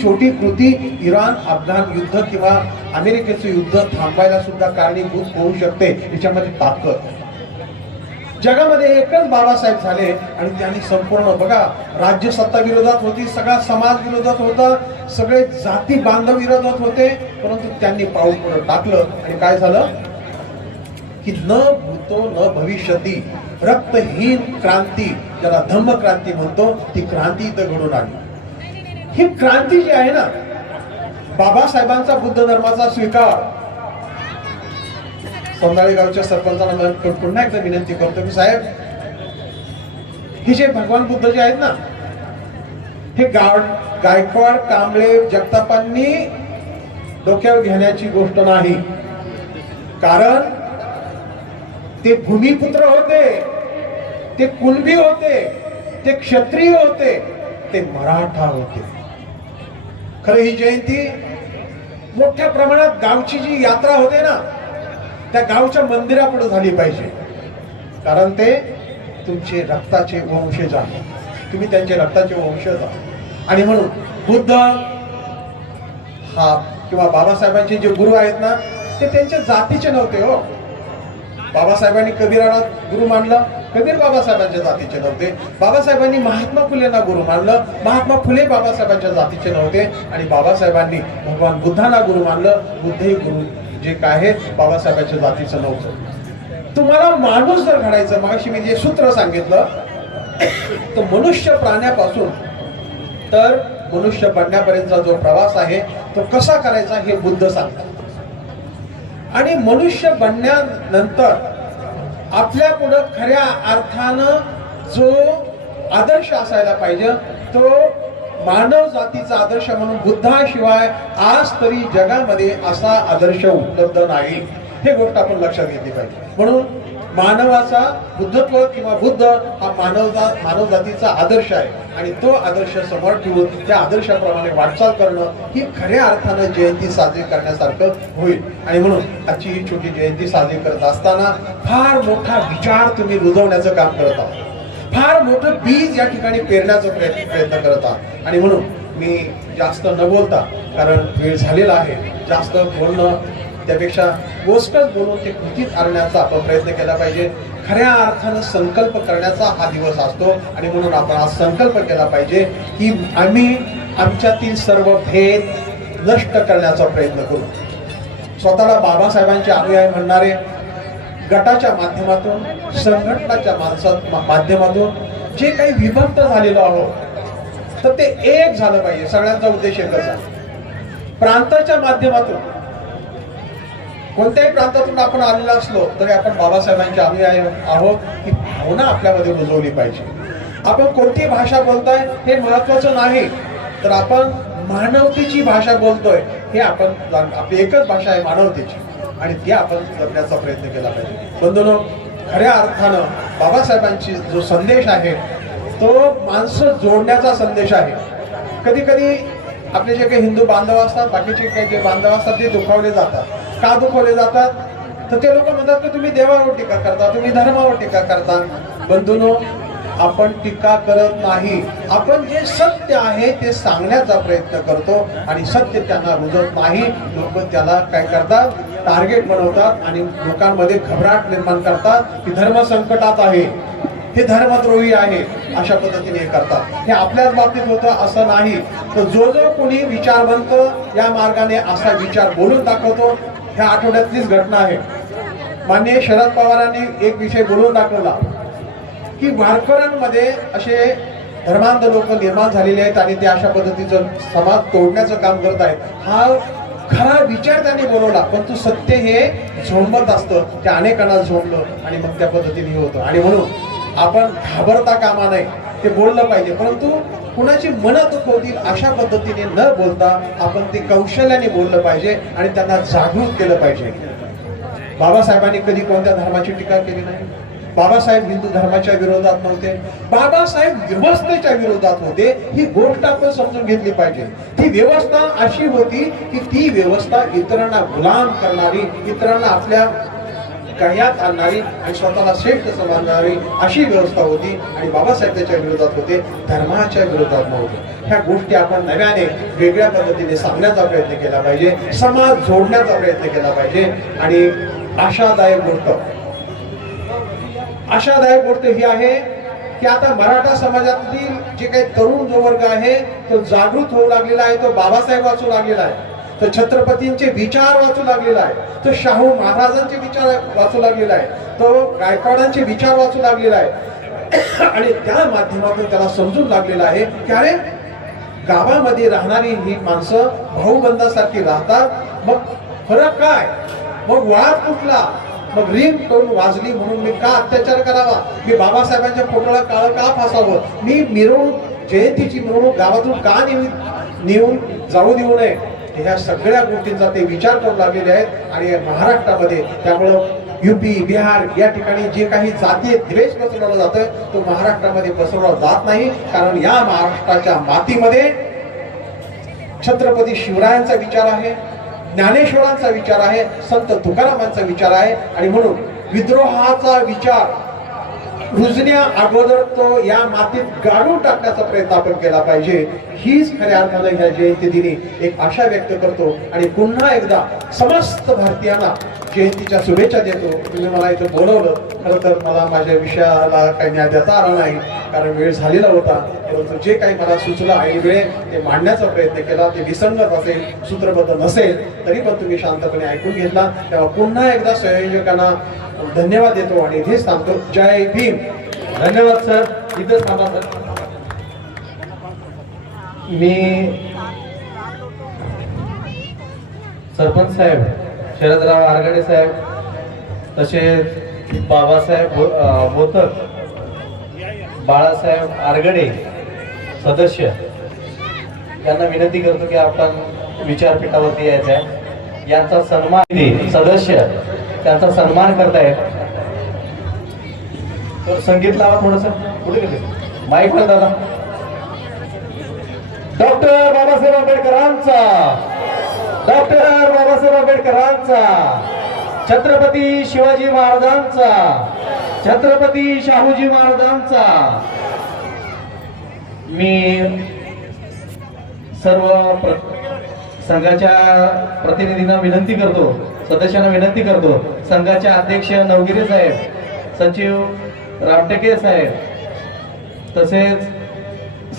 छोटी कृती इराण अफगाण युद्ध किंवा अमेरिकेचं युद्ध थांबवायला सुद्धा कारणीभूत होऊ शकते. याच्यामध्ये ताकद जगामध्ये एकच बाबासाहेब झाले आणि त्यांनी संपूर्ण बघा, राज्य सत्ता विरोधात होती, सगळा समाज विरोधात होता, सगळे जाती बांधव विरोधात होते, परंतु त्यांनी पाऊल पुढे टाकलं आणि काय झालं की न भूतो न भविष्यती रक्तहीन क्रांती, ज्याला धम्म क्रांती म्हणतो, ती क्रांती इथं घडून आली. ही क्रांती जी आहे ना, बाबासाहेबांचा बुद्ध धर्माचा स्वीकार. सोंदाळे गावच्या सरपंचांना पुन्हा एकदा विनंती करतो की साहेब, हे जे भगवान बुद्ध जे आहेत ना, हे गायकवाड कांबळे जगतापांनी डोक्यावर घेण्याची गोष्ट नाही. कारण ते भूमिपुत्र होते, ते कुणबी होते, ते क्षत्रिय होते, ते मराठा होते. खरं ही जयंती मोठ्या प्रमाणात गावची जी यात्रा होते ना, त्या गावच्या मंदिरापुढे झाली पाहिजे. कारण ते तुमचे रक्ताचे वंशज आहेत, तुम्ही त्यांचे रक्ताचे वंशज आहात. आणि म्हणून बुद्ध हा किंवा बाबासाहेबांचे जे गुरु आहेत ना, ते त्यांच्या जातीचे नव्हते हो. बाबासाहेबांनी कबीराला गुरु मानलं, कबीर बाबासाहेबांच्या जातीचे नव्हते. बाबासाहेबांनी महात्मा फुलेंना गुरु मानलं, महात्मा फुले बाबासाहेबांच्या जातीचे नव्हते. आणि बाबासाहेबांनी भगवान बुद्धांना गुरु मानलं, बुद्धही गुरु जे काय आहे बाबासाहेबांच्या जातीचं नव्हतं. तुम्हाला माणूस जर घडायचं, मगाशी मी जे सूत्र सांगितलं, तर मनुष्य प्राण्यापासून तर मनुष्य बनण्यापर्यंतचा जो प्रवास आहे तो कसा करायचा हे बुद्ध सांगतात. आणि मनुष्य बनल्यानंतर आपल्या पुढं खऱ्या अर्थानं जो आदर्श असायला पाहिजे तो मानव जातीचा आदर्श म्हणून बुद्धाशिवाय आज तरी जगामध्ये असा आदर्श उपलब्ध नाही. हे गोष्ट आपण लक्षात घेतली पाहिजे. म्हणून मानवाचा बुद्धत्व किंवा बुद्ध हा मानव जातीचा आदर्श आहे. आणि तो आदर्श समोर ठेवून त्या आदर्शाप्रमाणे वाटचाल करणं ही खऱ्या अर्थानं जयंती साजरी करण्यासारखं होईल. आणि म्हणून आजची ही छोटी जयंती साजरी करत असताना फार मोठा विचार तुम्ही रुजवण्याचं काम करत आहात, फार मोठं बीज या ठिकाणी पेरण्याचा प्रयत्न करत आहात. आणि म्हणून मी जास्त न बोलता, कारण वेळ झालेला आहे, जास्त बोलणं त्यापेक्षा गोष्टच बोलून ते कृतीत आणण्याचा आपण प्रयत्न केला पाहिजे. खऱ्या अर्थानं संकल्प करण्याचा हा दिवस असतो. आणि म्हणून आपण आज संकल्प केला पाहिजे की आम्ही आमच्यातील सर्व भेद नष्ट करण्याचा प्रयत्न करू. स्वतःला बाबासाहेबांचे अनुयायी म्हणणारे गटाच्या माध्यमातून, संघटनाच्या माध्यमातून जे काही विभक्त झालेलो आहोत तर ते एक झालं पाहिजे. सगळ्यांचा उद्देश एकच आहे. प्रांताच्या माध्यमातून कोणत्याही प्रांतातून आपण आलेलो असलो तरी आपण बाबासाहेबांचे अनुयायी आहोत ही भावना आपल्यामध्ये रुजवली पाहिजे. आपण कोणती भाषा बोलताय हे महत्वाचं नाही, तर आपण मानवतेची भाषा बोलतोय हे आपण, आपली एकच भाषा आहे मानवतेची, आणि ती आपण जपण्याचा प्रयत्न केला पाहिजे. बंधूंनो, खऱ्या अर्थानं बाबासाहेबांची जो संदेश आहे तो माणसं जोडण्याचा संदेश आहे. कधी कधी आपले जे काही हिंदू बांधव असतात, बाकीचे काही जे बांधव असतात ते दुखावले जातात. का दुखावले जातात? तर ते लोक म्हणतात की तुम्ही देवावर टीका करता, तुम्ही धर्मावर टीका करता. बंधूंनो, आपण टीका करत नाही, आपण जे सत्य आहे ते सांगण्याचा प्रयत्न करतो. आणि सत्य त्यांना रुजत नाही. लोक त्याला काय करतात, टार्गेट बनवतात आणि लोकांमध्ये घबराट निर्माण करतात की धर्म संकटात आहे, हे धर्मद्रोही आहे, अशा पद्धतीने हे करतात. हे आपल्याच बाबतीत होतं असं नाही. तर जो कोणी विचारवंत या मार्गाने असा विचार बोलून दाखवतो, ह्या आठवड्यातलीच घटना आहे. माननीय शरद पवारांनी एक विषय बोलून दाखवला की वारकऱ्यांमध्ये असे धर्मांध लोक निर्माण झालेले आहेत आणि ते अशा पद्धतीचं समाज तोडण्याचं काम करत आहेत. हा खरा विचार त्यांनी बोलवला, पण तू सत्य हे झोंबत असतं, त्या अनेकांना झोंबलं आणि मग त्या पद्धतीने होतं. आणि म्हणून आपण घाबरता कामा नाही, ते बोललं पाहिजे, परंतु कुणाची मनं दुखवतील अशा पद्धतीने न बोलता आपण ते कौशल्याने बोललं पाहिजे आणि त्यांना जागृत केलं पाहिजे. बाबासाहेबांनी कधी कोणत्या धर्माची टीका केली नाही. बाबासाहेब हिंदू धर्माच्या विरोधात नव्हते, बाबासाहेब व्यवस्थेच्या विरोधात होते. ही गोष्ट आपण समजून घेतली पाहिजे. ती व्यवस्था अशी होती की ती व्यवस्था इतरांना गुलाम करणारी, इतरांना आपल्या कह्यात आणणारी आणि स्वतःला श्रेष्ठ समजणारी अशी व्यवस्था होती. आणि बाबासाहेब त्याच्या विरोधात होते, धर्माच्या विरोधात नव्हते. ह्या गोष्टी आपण नव्याने वेगळ्या पद्धतीने सांगण्याचा प्रयत्न केला पाहिजे, समाज जोडण्याचा प्रयत्न केला पाहिजे. आणि आशादायक गोष्ट ही आहे की आता मराठा समाजातील जे काही तरुण जो वर्ग आहे तो जागृत होऊ लागलेला आहे, तो बाबासाहेब वाचू लागलेला आहे, तो छत्रपतींचे विचार वाचू लागलेला आहे, तो शाहू महाराजांचे विचार वाचू लागलेला आहे, तो गायकवाडांचे विचार वाचू लागलेला आहे. आणि त्या माध्यमातून त्याला समजून लागलेलं आहे की अरे गावामध्ये राहणारी ही माणसं भाऊबंदासारखी राहतात, मग फरक काय, मग वाद कुठला, मग रिंग टोन वाजली म्हणून मी का अत्याचार करावा, मी बाबासाहेबांच्या फोटोला काळं का फासावं, मी मिरवणूक जयंतीची मिरवणूक गावातून का नेऊन जाऊ देऊ नये. ह्या सगळ्या गोष्टींचा ते विचार करू लागलेले आहेत. आणि महाराष्ट्रामध्ये त्यामुळं युपी बिहार या ठिकाणी जे काही जातीय द्वेष पसरवला जातोय तो महाराष्ट्रामध्ये पसरवला जात नाही. कारण या महाराष्ट्राच्या मातीमध्ये छत्रपती शिवरायांचा विचार आहे, ज्ञानेश्वरांचा विचार आहे, संत तुकारामांचा विचार आहे. आणि म्हणून विद्रोहाचा विचार रुजण्या अगोदर तो या मातीत गाडून टाकण्याचा प्रयत्न आपण केला पाहिजे. हीच खऱ्या अर्थानं ह्या जयंती दिनी एक आशा व्यक्त करतो आणि पुन्हा एकदा समस्त भारतीयांना जयंतीच्या शुभेच्छा देतो. तुम्ही मला इथं बोलवलं, खरं तर मला माझ्या विषयाला काही न्याय देता आला नाही कारण वेळ झालेला होता. परंतु जे काही मला सुचलं आणि वेळ ते मांडण्याचा प्रयत्न केला, ते विसंगत असेल, सूत्रबद्ध नसेल, तरी पण तुम्ही शांतपणे ऐकून घेतला. तेव्हा पुन्हा एकदा संयोजकांना धन्यवाद देतो आणि इथेच थांबतो. जय भीम. धन्यवाद सर. इथंच थांबा सर. मी सरपंच साहेब शरदराव आरगडे साहेब तसेच बाबासाहेब बोथक, बाळासाहेब आरगडे सदस्य यांना विनंती करतो की आपण विचारपीठावरती यायचं आहे. यांचा सन्मान सदस्य त्यांचा सन्मान करतायत. तर संगीत लावा थोडस पुढे गेले माईक वर दादा. डॉक्टर बाबासाहेब आंबेडकरांचा, डॉक्टर बाबासाहेब आंबेडकरांचा, छत्रपती शिवाजी महाराजांचा, छत्रपती शाहूजी महाराजांचा. मी सर्व संघाच्या प्रतिनिधींना विनंती करतो, सदस्यांना विनंती करतो, संघाचे अध्यक्ष नवगिरे साहेब, सचिव रामटेके साहेब तसेच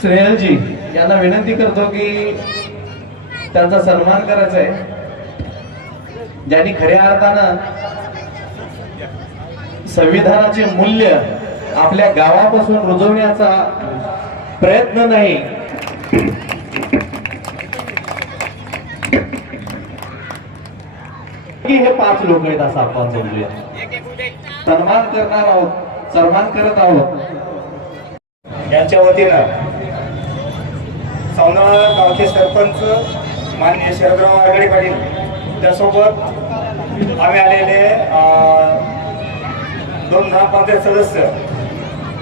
स्नेहलजी यांना विनंती करतो की त्यांचा सन्मान करायचा आहे. ज्यांनी खऱ्या अर्थानं संविधानाचे मूल्य आपल्या गावापासून रुजवण्याचा प्रयत्न नाही, की हे 5 लोक आहेत असं आपण समजूया. सन्मान करणार आहोत, सन्मान करत आहोत. यांच्या वतीनं सौंदर्य गावचे सरपंच माननीय शरदराव आरगडे पाटील, त्यासोबत आम्ही आलेले 2 ग्रामपंचायत सदस्य,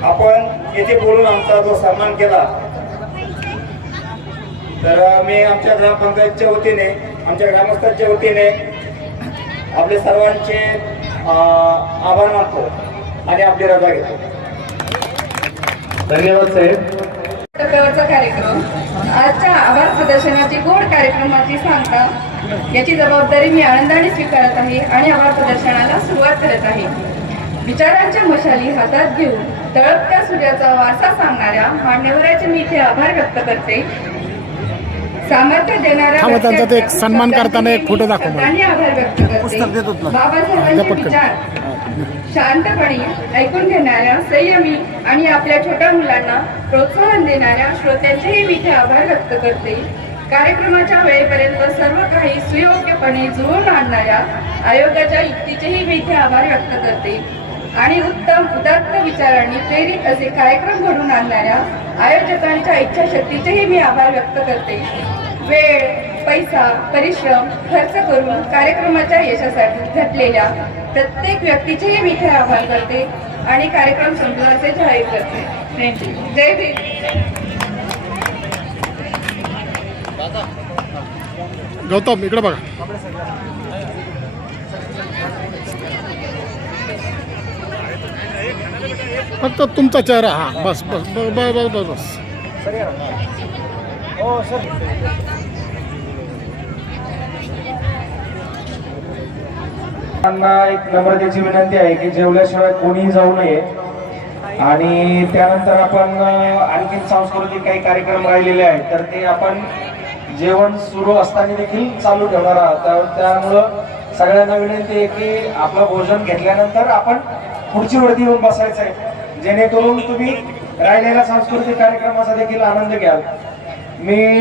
आपण येथे बोलून आमचा जो सन्मान केला, तर मी आमच्या ग्रामपंचायतच्या वतीने, आमच्या ग्रामस्थांच्या वतीने आपले सर्वांचे आभार मानतो आणि आपली रजा घेतो. धन्यवाद साहेब. प्रकारचा कार्यक्रम आजच्या आभार प्रदर्शनाची गोड कार्यक्रमाची सांगता याची जबाबदारी मी आनंदाने स्वीकारत आहे आणि आभार प्रदर्शनाला सुरुवात करत आहे. विचारांच्या मशाली हातात घेऊन तळपत्या सूर्याचा वारसा सांगणाऱ्या मान्यवराचे मी इथे आभार व्यक्त करते. सामर्थ्य देणाऱ्या त्यांचा एक सन्मान करताना एक फोटो दाखव मला. आभार व्यक्त करते. बाबासाहेबांचे विचार शांतपणे ऐकून घेणाऱ्या संयमी आणि आपल्या छोट्या मुलांना प्रोत्साहन देणाऱ्या श्रोत्यांचेही मी इथे आभार व्यक्त करते. कार्यक्रमाच्या वेळेपर्यंत सर्व काही सुयोग्यपणे जुळवून आणणाऱ्या आयोगाच्या युक्तीचेही मी इथे आभार व्यक्त करते आणि उत्तम उदात्त विचारांनी प्रेरित असे कार्यक्रम घडून आणणाऱ्या आयोजकांच्या इच्छाशक्तीचेही मी आभार व्यक्त करते. वेळ, पैसा, परिश्रम खर्च करून कार्यक्रमाच्या यशासाठी झटलेल्या प्रत्येक व्यक्तीचेही मी इथे आभार करते आणि कार्यक्रम संपवण्याचे जाहीर करते. जय भीम. गौतम इकडे बघा. फक्त तुमचा चेहरा. हा बस बस बस बस बस बस. हो सर. एक नम्रतेची विनंती आहे की जेवल्याशिवाय कोणीही जाऊ नये आणि त्यानंतर आपण आणखी सांस्कृतिक काही कार्यक्रम राहिलेले आहेत तर ते आपण जेवण सुरू असताना देखील चालू ठेवणार आहोत. त्यामुळं सगळ्यांना विनंती आहे की आपलं भोजन घेतल्यानंतर आपण खुर्चीवरती येऊन बसायचं आहे जेणेकरून तुम्ही राहिलेल्या सांस्कृतिक कार्यक्रमाचा देखील आनंद घ्याल. मी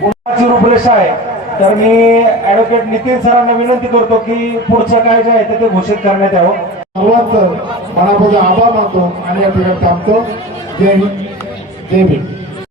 गुणाची रूपरेषा आहे तर मी ऍडव्होकेट नितीन सरांना विनंती करतो की पुढचं काय जे आहे ते घोषित करण्यात यावं. सर्वांचं मनापासून आभार मानतो आणि या ठिकाणी थांबतो. जय हिंद, जय भीम.